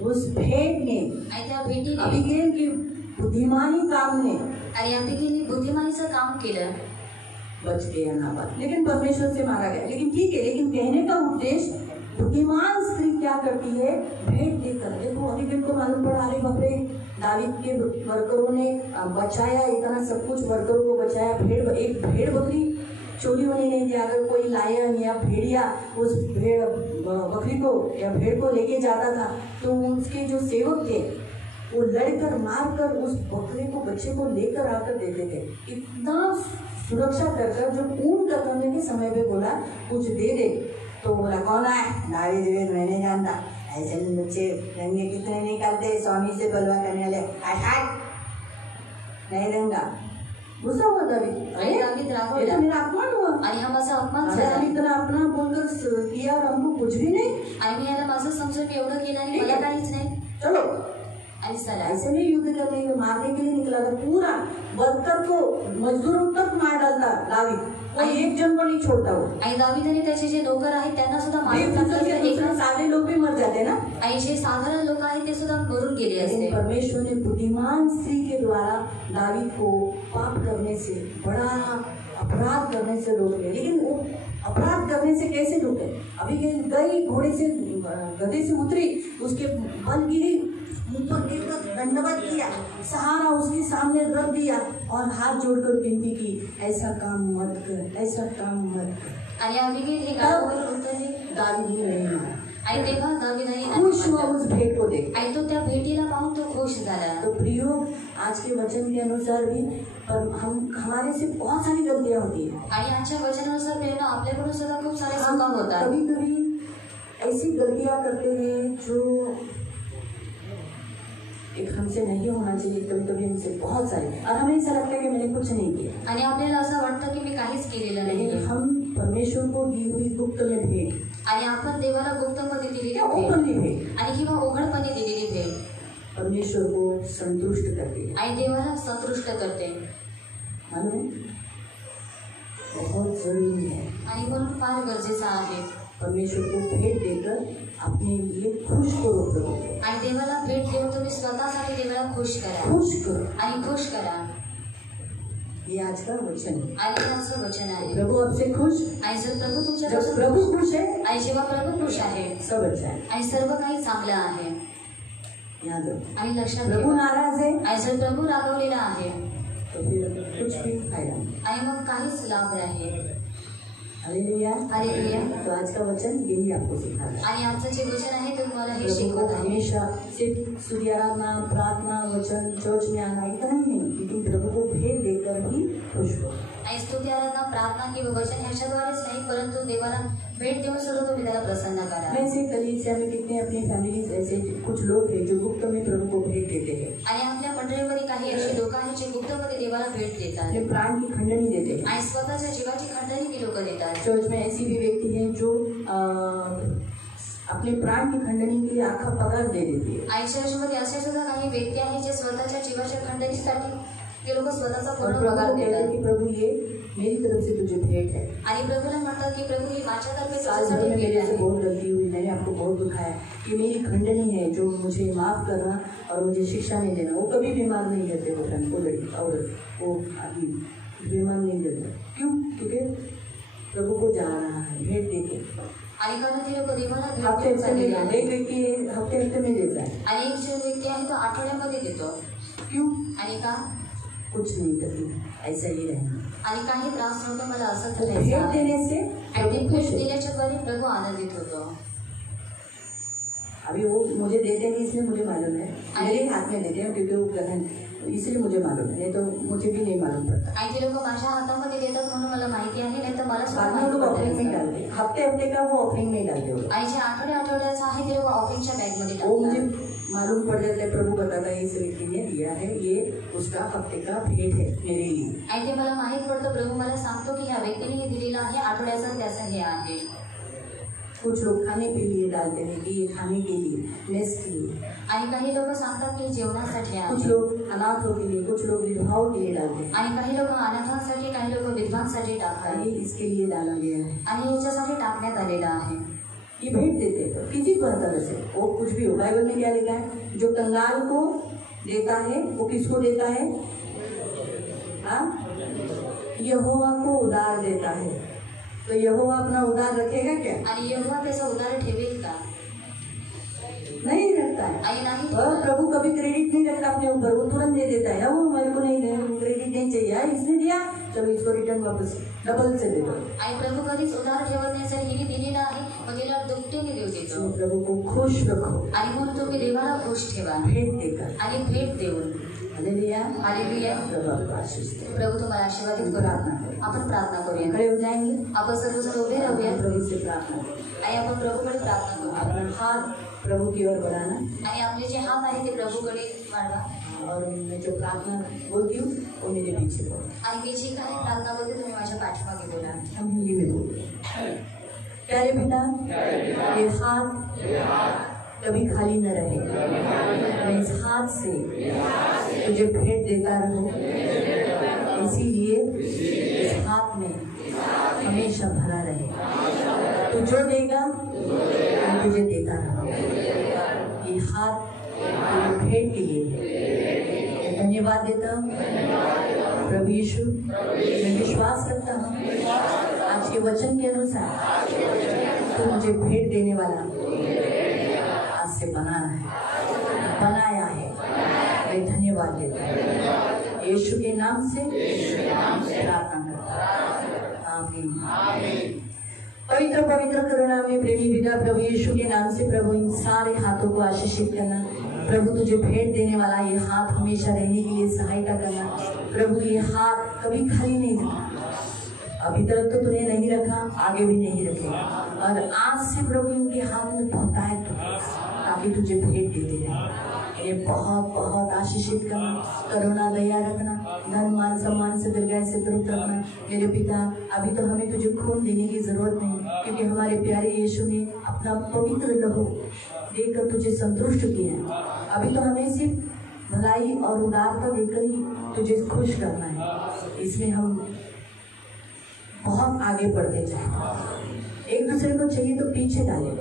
उस भेंट ने, आणि त्या भेटीने अबीगैल की बुद्धिमानी काम ने आणि अबिगेलने बुद्धिमानीचं काम केलं, बच गया नाबाल, लेकिन परमेश्वर से मारा गया। लेकिन ठीक है, लेकिन कहने का उद्देश्य, बुद्धिमान स्त्री क्या करती है? भेंट देकर। देखो अबीगैल को मालूम पड़ा, अरे बाप रे, दावीद के वर्करों ने बचाया, इतना सब कुछ वर्करों को बचाया, एक भेड़ बकरी चोरी होने नहीं दिया। अगर कोई लायन या भेड़िया उस बकरी को या भेड़ को लेके जाता था तो उसके जो सेवक थे वो लड़कर मारकर उस बकरे को, बच्चे को लेकर आकर देते थे। इतना सुरक्षा कर जो खून का करने के समय पे बोला कुछ दे दे, तो बोला कौन है? दावीद, मैंने जानता, ऐसे बच्चे रंगे कितने निकालते, स्वामी से बलवा करने वाले, नहीं दूंगा। गुस्सा हुआ दावीद, आणि दावीद रागवला, ये तो मेरा अपमान हुआ, आणि हा माझा अपमान अगर झाला, हम इतना अपना बोलकर किया और हमको कुछ भी नहीं, आणि मी याला माझं समजून एवढं केलं आणि मला काहीच नाही। चलो आणि चला. ऐसे नहीं युद्ध करने के मारने के लिए निकला था, पूरा वर्कर को मजदूरों तक मार डालता दावीद, कोई एक जन को नहीं छोड़ता वो. आणि दावीदाने त्याचे जे नोकर आहेत त्यांना सुद्धा मारून टाकलं. साधे लोग भी मर जाते ना. आणि जे साधारण लोक आहेत ते सुद्धा मरून गेले असते. परमेश्वर ने बुद्धिमान स्त्री के द्वारा दावीद को पाप करने से, बड़ा अपराध करने से रोक लिया. लेकिन वो अपराध करने से कैसे रोके? अभी गई घोड़े से, गधे से उतरी, उसके बल गिरी, मुंह पर गिरकर दंडवत किया, सहारा उसके सामने रख दिया और हाथ जोड़कर विनती की, ऐसा काम मत कर, ऐसा काम मत कर. आणि अबिगेल हे गावावर उतरले. दावीद ने नहीं माना. आणि तेव्हा दावीदाने खुश हुआ उस भेंट को देख. आणि तो त्या भेटीला पाहून तो खुश झाला. तो प्रियो, आज के वचन के अनुसार भी हमारे से बहुत सारी गलतियां होती है. आणि आजच्या वचनानुसार प्रेरणा आपल्याकडून सुद्धा खूप सारे चुका होतात. कभी कभी ऐसी गलतियां करते हैं जो एक हमसे नहीं होना चाहिए, कभी कभी हमसे बहुत सारे, और हमें ऐसा लगता है कि मैंने कुछ नहीं किया. आणि आपल्याला असं वाटतं की मी काहीच केलेलं नाही. हम परमेश्वर को दी हुई गुप्त में भेंट, आणि आपण देवाला गुप्तमध्ये दिलेली ओपनली भेंट, आणि किंवा उघडपणे दिलेली भेट परमेश्वर को संतुष्ट करती है आणि देवाला संतुष्ट करते. मालूम बहुत जरूरी है. आणि म्हणून फार गरजेचं आहे. परमेश्वर को भेंट देकर अपने लिए खुश करो प्रभु. आणि देवाला भेट देऊन तुम्ही स्वतःसाठी देवाला खुश करा. खुश करो आणि खुश करा. ये आज का वचन है. आणि आजचं वचन आहे. प्रभु आपसे खुश. आणि जर प्रभु जब तुमच्यापासून प्रभु खुश है, आणि जेव्हा प्रभु खुश आहे, सब अच्छा है. आणि सर्व काही चांगलं आहे. याद रखो. आणि लक्षात प्रभु ठेवा. नाराज है आणि जर प्रभु रागवलेला आहे तो फिर कुछ भी फायदा नहीं. आणि मग काहीच लाभ नाही. हालेलुया. हालेलुया. तो आज का वचन यही आपको सिखाता है. आणि आजचं जे वचन आहे ते तुम्हाला हे प्रभु को शिकवत आहे. हमेशा सिर्फ स्तुति आराधना, प्रार्थना, वचन, चर्च में आना इतना ही नहीं, लेकिन प्रभु को भेंट देकर ही खुश हो. आणि स्तुती आराधना, प्रार्थना किंवा वचन ह्याच्याद्वारेच नाही, परंतु देवाला भेट देऊन सुद्धा तुम्ही त्याला प्रसन्न करा. वैसे कलीसिया में कितने अपनी फैमिलीज ऐसे कुछ लोग हैं जो गुप्त में प्रभु को भेंट देते हैं. आणि आपल्या मंडळीमध्ये काही अशी लोक आहेत जे गुप्तमध्ये देवाला भेट देतात. अपने प्राण की खंडनी देते हैं. आणि स्वतःच्या जीवाची खंडणी ती लोक देतात. चर्च में ऐसी भी व्यक्ति हैं जो अपने प्राण की खंडनी के लिए आखा पगार दे देती है. आणि चर्चमध्ये असे सुद्धा काही व्यक्ती आहेत जे स्वतःच्या जीवाच्या खंडणीसाठी ते लोक स्वतःचा पूर्ण पगार देतात. कि प्रभु ये मेरी तरफ से तुझे भेंट है. आणि प्रभूला म्हणतात की प्रभू ही माझ्यातर्फे साल भर तुझ्यासाठी में भेट मेरे से आहे. बहुत गलती हुई, मैंने आपको बहुत दुखाया, ये मेरी खंडनी है जो मुझे माफ करना और मुझे शिक्षा नहीं देना. वो कभी बीमार नहीं करते, वो लड़की औरत वो आदमी बीमार नहीं करते. क्यों? क्योंकि प्रभु को जा रहा है भेंट देके. आणि कारण ते लोक देवाला भेट हफ्ते देऊन हफ्ते चाललेले में आहेत. एक व्यक्ति हफ्ते में देता है. आणि एक जो व्यक्ती आहे तो आठवड्यामध्ये देतो. क्यों? आणि का? कुछ नहीं तकलीफ, ऐसा ही रहना. आणि काही त्रास नव्हता, मला असंच भेंट राहायचं. देने से आणि प्रभु भेट खुश है. दिल्याच्याद्वारे प्रभू आनंदित होतो. अभी वो मुझे देते हैं इसलिए मुझे मालूम है, मेरे हाथ में देते हैं क्योंकि वो गहन, इसलिए मुझे मालूम है, नहीं तो मुझे भी नहीं मालूम पड़ता. आणि ते लोक माझ्या हातामध्ये देतात म्हणून मला माहिती आहे, नाही तर मला सुद्धा बाद में माहिती लोग ऑफरिंग में पडत डालते हैं. हफ्ते का वो ऑफरिंग में डालते हो. आणि जे आठवड्याचा आहे ते लोक ऑफिसच्या बॅगमध्ये वो मुझे टाकतात. मालूम पड़ जाता है, प्रभु बताता है इस व्यक्ति ने दिया है, ये उसका हफ्ते का भेंट है मेरे लिए. आणि ते मला माहित पडतं, प्रभू मला सांगतो की ह्या व्यक्तीने हे दिलेलं आहे, आठवड्याचं त्याचं हे आहे. कुछ लोग खाने के लिए डालते हैं कि ये खाने के लिए, मेस के लिए. आणि काही लोक सांगतात की जेवणासाठी कुछ आहे. लोग अनाथों के लिए, कुछ लोग विधवाओं के लिए डालते हैं. आणि काही लोक अनाथांसाठी, काही लोक विधवांसाठी टाकतात. ये इसके लिए डाला गया है. आणि याच्यासाठी टाकण्यात आलेलं आहे. ये भेंट देते हैं किसी पर तरह से, वो कुछ भी हो. बाइबल में क्या लिखा है? जो कंगाल को देता है वो किसको देता है? हाँ, यहोवा को उधार देता है. तो यहोवा अपना उधार रखेगा क्या? आणि यहोवा त्याचं उधार ठेवेल का? नहीं रखता है. आणि नाही और ठेवणार. प्रभु कभी क्रेडिट नहीं रखता अपने ऊपर, वो तुरंत दे देता है. वो मेरे को नहीं दे, क्रेडिट नहीं चाहिए, यार इसने दिया चलो इसको रिटर्न वापस डबल से दे दो. आणि प्रभू कधीच उधार ठेवत नाही. जर हिने दिलेलं आहे मग तिला दुपटीने देऊ देतो. इसमें प्रभु को खुश रखो आणि म्हणून तुम्ही देवाला खुश ठेवा भेंट देकर. आणि भेट देऊन. हालेलुया. हालेलुया. प्रभु आपको आशीष दे. प्रभू तुम्हाला आशीर्वादित करू. आपण प्रार्थना करूया. खड़े हो जाएंगे. आपण सर्वजण उभे राहूया प्रभु से प्रार्थना करो. आणि आपण प्रभूकडे प्रार्थना करू. अपना हाथ प्रभु की ओर बढ़ाना आणि आपले जे हात आहे ते प्रभूकडे वाढवा. और मैं जो प्रार्थना बोलती हूँ वो मेरे पीछे बोलो. आणि मी जी काही प्रार्थना बोलते तुम्ही माझ्या पाठीमागे बोला. हम हिंदी में बोलते हैं. प्यारे पिता, ये हाथ कभी खाली न रहे। मैं इस हाथ से तुझे भेंट देता रहूं, इसीलिए इस हाथ में हमेशा भरा रहे। तू जो देगा मैं तुझे देता रहूं। ये हाथ तुझे भेंट के लिए धन्यवाद देता हूँ प्रभु यीशु। मैं विश्वास रखता हूँ आज के वचन के अनुसार तू मुझे भेंट देने वाला आज से बनाया है। मैं धन्यवाद देता हूँ यीशु के नाम से प्रार्थना करता हूँ, आमीन। पवित्र पवित्र करुणा में प्रेमी पिता प्रभु यीशु के नाम से प्रभु इन सारे हाथों को आशीषित करना। प्रभु तुझे भेंट देने वाला ये हाथ हमेशा रहने के लिए सहायता करना। प्रभु ये हाथ कभी खाली नहीं रखना। अभी तक तो तूने नहीं रखा, आगे भी नहीं रखेगा, और आज से प्रभु इनके हाथ में बहुतायत ताकि तुझे भेंट देते रहे। ये बहुत बहुत आशीषित करना, करुणा दया रखना, धन मान सम्मान से दीर्घायु से तृप्त रखना। मेरे पिता अभी तो हमें तुझे खून देने की जरूरत नहीं, क्योंकि हमारे प्यारे यीशु ने अपना पवित्र लहू देकर तुझे संतुष्ट किया है। अभी तो हमें सिर्फ भलाई और उदारता देकर ही तुझे खुश करना है। इसमें हम बहुत आगे बढ़ते जाए। एक दूसरे को चाहिए तो पीछे डाले,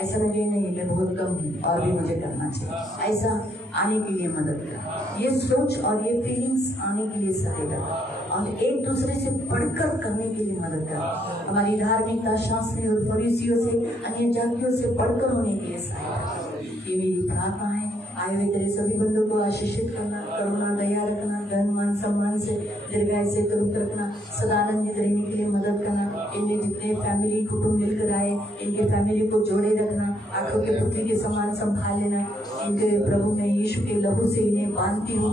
ऐसा लगे नहीं मैं बहुत कम हूँ और भी मुझे करना चाहिए, ऐसा आने के लिए मदद कर। ये सोच और ये फीलिंग्स आने के लिए सहायता कर, और एक दूसरे से बढ़कर करने के लिए मदद कर। हमारी धार्मिकता शास्त्री और फरीसियों से, अन्य जातियों से बढ़कर होने के लिए सहायता कर। ये मेरी प्रार्थना है। आए हुए तेरे सभी बंदों को आशीषित करना, करुणा दया रखना, धन मान सम्मान से दीर्घायु से तृप्त रखना, सदा आनंदित रहने के लिए मदद करना। इनमें जितने फैमिली कुटुंब मिलकर आए इनके फैमिली को जोड़े रखना, आंखों के पुतली के समान संभाल लेना। इनके प्रभु मैं यीशु के लहू से इन्हें बांधती हूँ,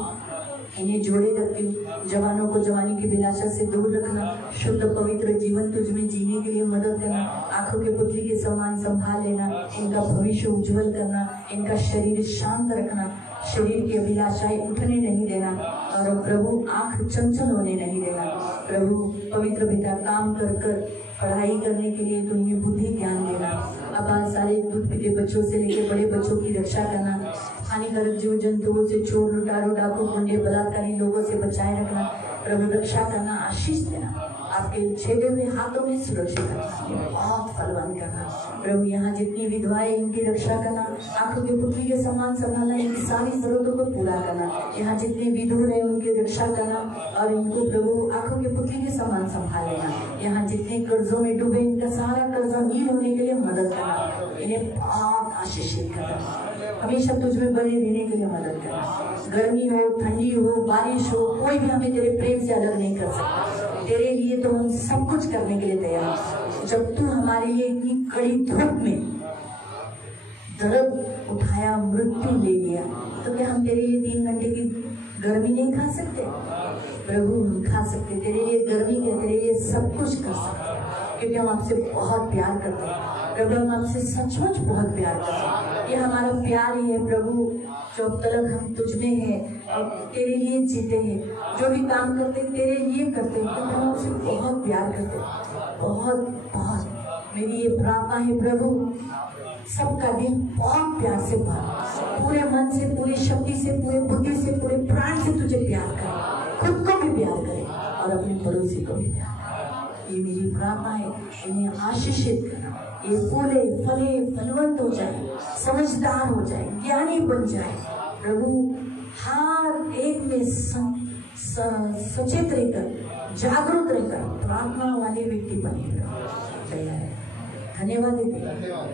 इन्हें जोड़े रखती हूँ। जवानों को जवानी की विलासा से दूर रखना, शुद्ध पवित्र जीवन तुझमें जीने के लिए मदद करना, आंखों के पुतली के समान संभाल लेना, इनका भविष्य उज्जवल करना, इनका शरीर शांत रखना, शरीर की अभिलाषाएं उठने नहीं देना, और प्रभु आंख चंचल होने नहीं देना। प्रभु पवित्र पिता काम कर कर पढ़ाई करने के लिए तुम्हें बुद्धि ज्ञान देना। अब सारे दूध पीते बच्चों से लेकर बड़े बच्चों की रक्षा करना, हानिकारक जीव जंतुओं से, चोर लुटारू डाकू गुंडे बलात्कारी लोगों से बचाए रखना। प्रभु रक्षा करना, आशीष देना, आपके छेदे हुए हाथों में सुरक्षित रखना, बहुत फलवान करना। प्रभु यहाँ जितनी विधवाएं इनकी रक्षा करना, आंखों के पुतली के समान संभालना, इनकी सारी जरूरतों को पूरा करना। यहाँ जितने विधुर है उनकी रक्षा करना, और इनको प्रभु आंखों के पुतली के समान संभाल लेना। यहाँ जितने कर्जों में डूबे इनका सारा कर्जा नील होने के लिए मदद करना, इन्हें बहुत आशीषित करना, हमेशा तुझमें बने रहने के लिए मदद करना। गर्मी हो, ठंडी हो, बारिश हो, कोई भी हमें तेरे प्रेम से अलग नहीं कर सकता। तेरे लिए तो हम सब कुछ करने के लिए तैयार हैं। जब तू हमारे लिए इतनी कड़ी धूप में दर्द उठाया, मृत्यु ले लिया, तो क्या हम तेरे लिए 3 घंटे की गर्मी नहीं खा सकते? प्रभु हम खा सकते, तेरे लिए गर्मी के, तेरे लिए सब कुछ कर सकते, क्योंकि हम आपसे बहुत प्यार करते हैं। प्रभु हम आपसे सचमुच बहुत प्यार करते हैं। ये हमारा प्यार ही है प्रभु, जो अब तक हम तुझ में है और तेरे लिए जीते हैं। जो भी काम करते हैं तेरे लिए करते हैं, क्योंकि हम आपसे बहुत प्यार करते हैं, बहुत बहुत। मेरी ये प्रार्थना है प्रभु, सबका दिल बहुत प्यार से भर, पूरे मन से, पूरी शक्ति से, पूरे बुद्धि से, पूरे प्राण से तुझे प्यार करे, खुद को भी प्यार करे और अपने पड़ोसी को भी प्यार करे। ये मेरी प्रार्थना है। इन्हें आशीषित करना, ये फूले फले फलवंत हो जाए, समझदार हो जाए, ज्ञानी बन जाए। प्रभु हर एक में सचेत रहकर, जागरूक रहकर प्रार्थना वाले व्यक्ति बने। धन्यवाद देते,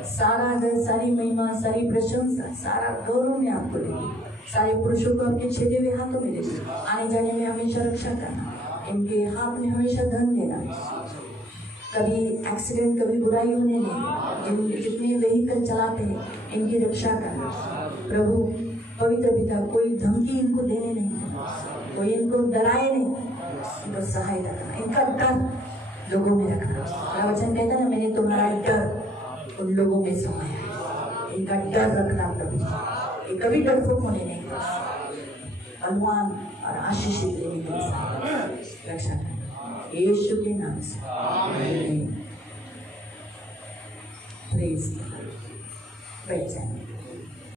सारा आदर, सारी महिमा, सारी प्रशंसा, सारा गौरव में आपको देते। सारे पुरुषों को अपने छेदे हुए हाथों में देते, आने जाने में हमेशा रक्षा करना, इनके हाथ में हमेशा धन देना, कभी एक्सीडेंट, कभी बुराई होने नहीं, जितने व्हीकल चलाते हैं इनकी रक्षा करना। प्रभु पवित्र पिता, कोई धमकी इनको देने नहीं, कोई इनको डराए नहीं, इनको सहायता करना, इनका डर लोगों में रखना। मेरा वचन कहता ना, मैंने तुम्हारा डर उन लोगों में समाया है, इनका डर रखना प्रभु, ये कभी डरपोक होने नहीं, अनुमान और आशीषित लेने के लिए रक्षा करना, यीशु के नाम से आमीन। प्रेज़ बैठ जाए।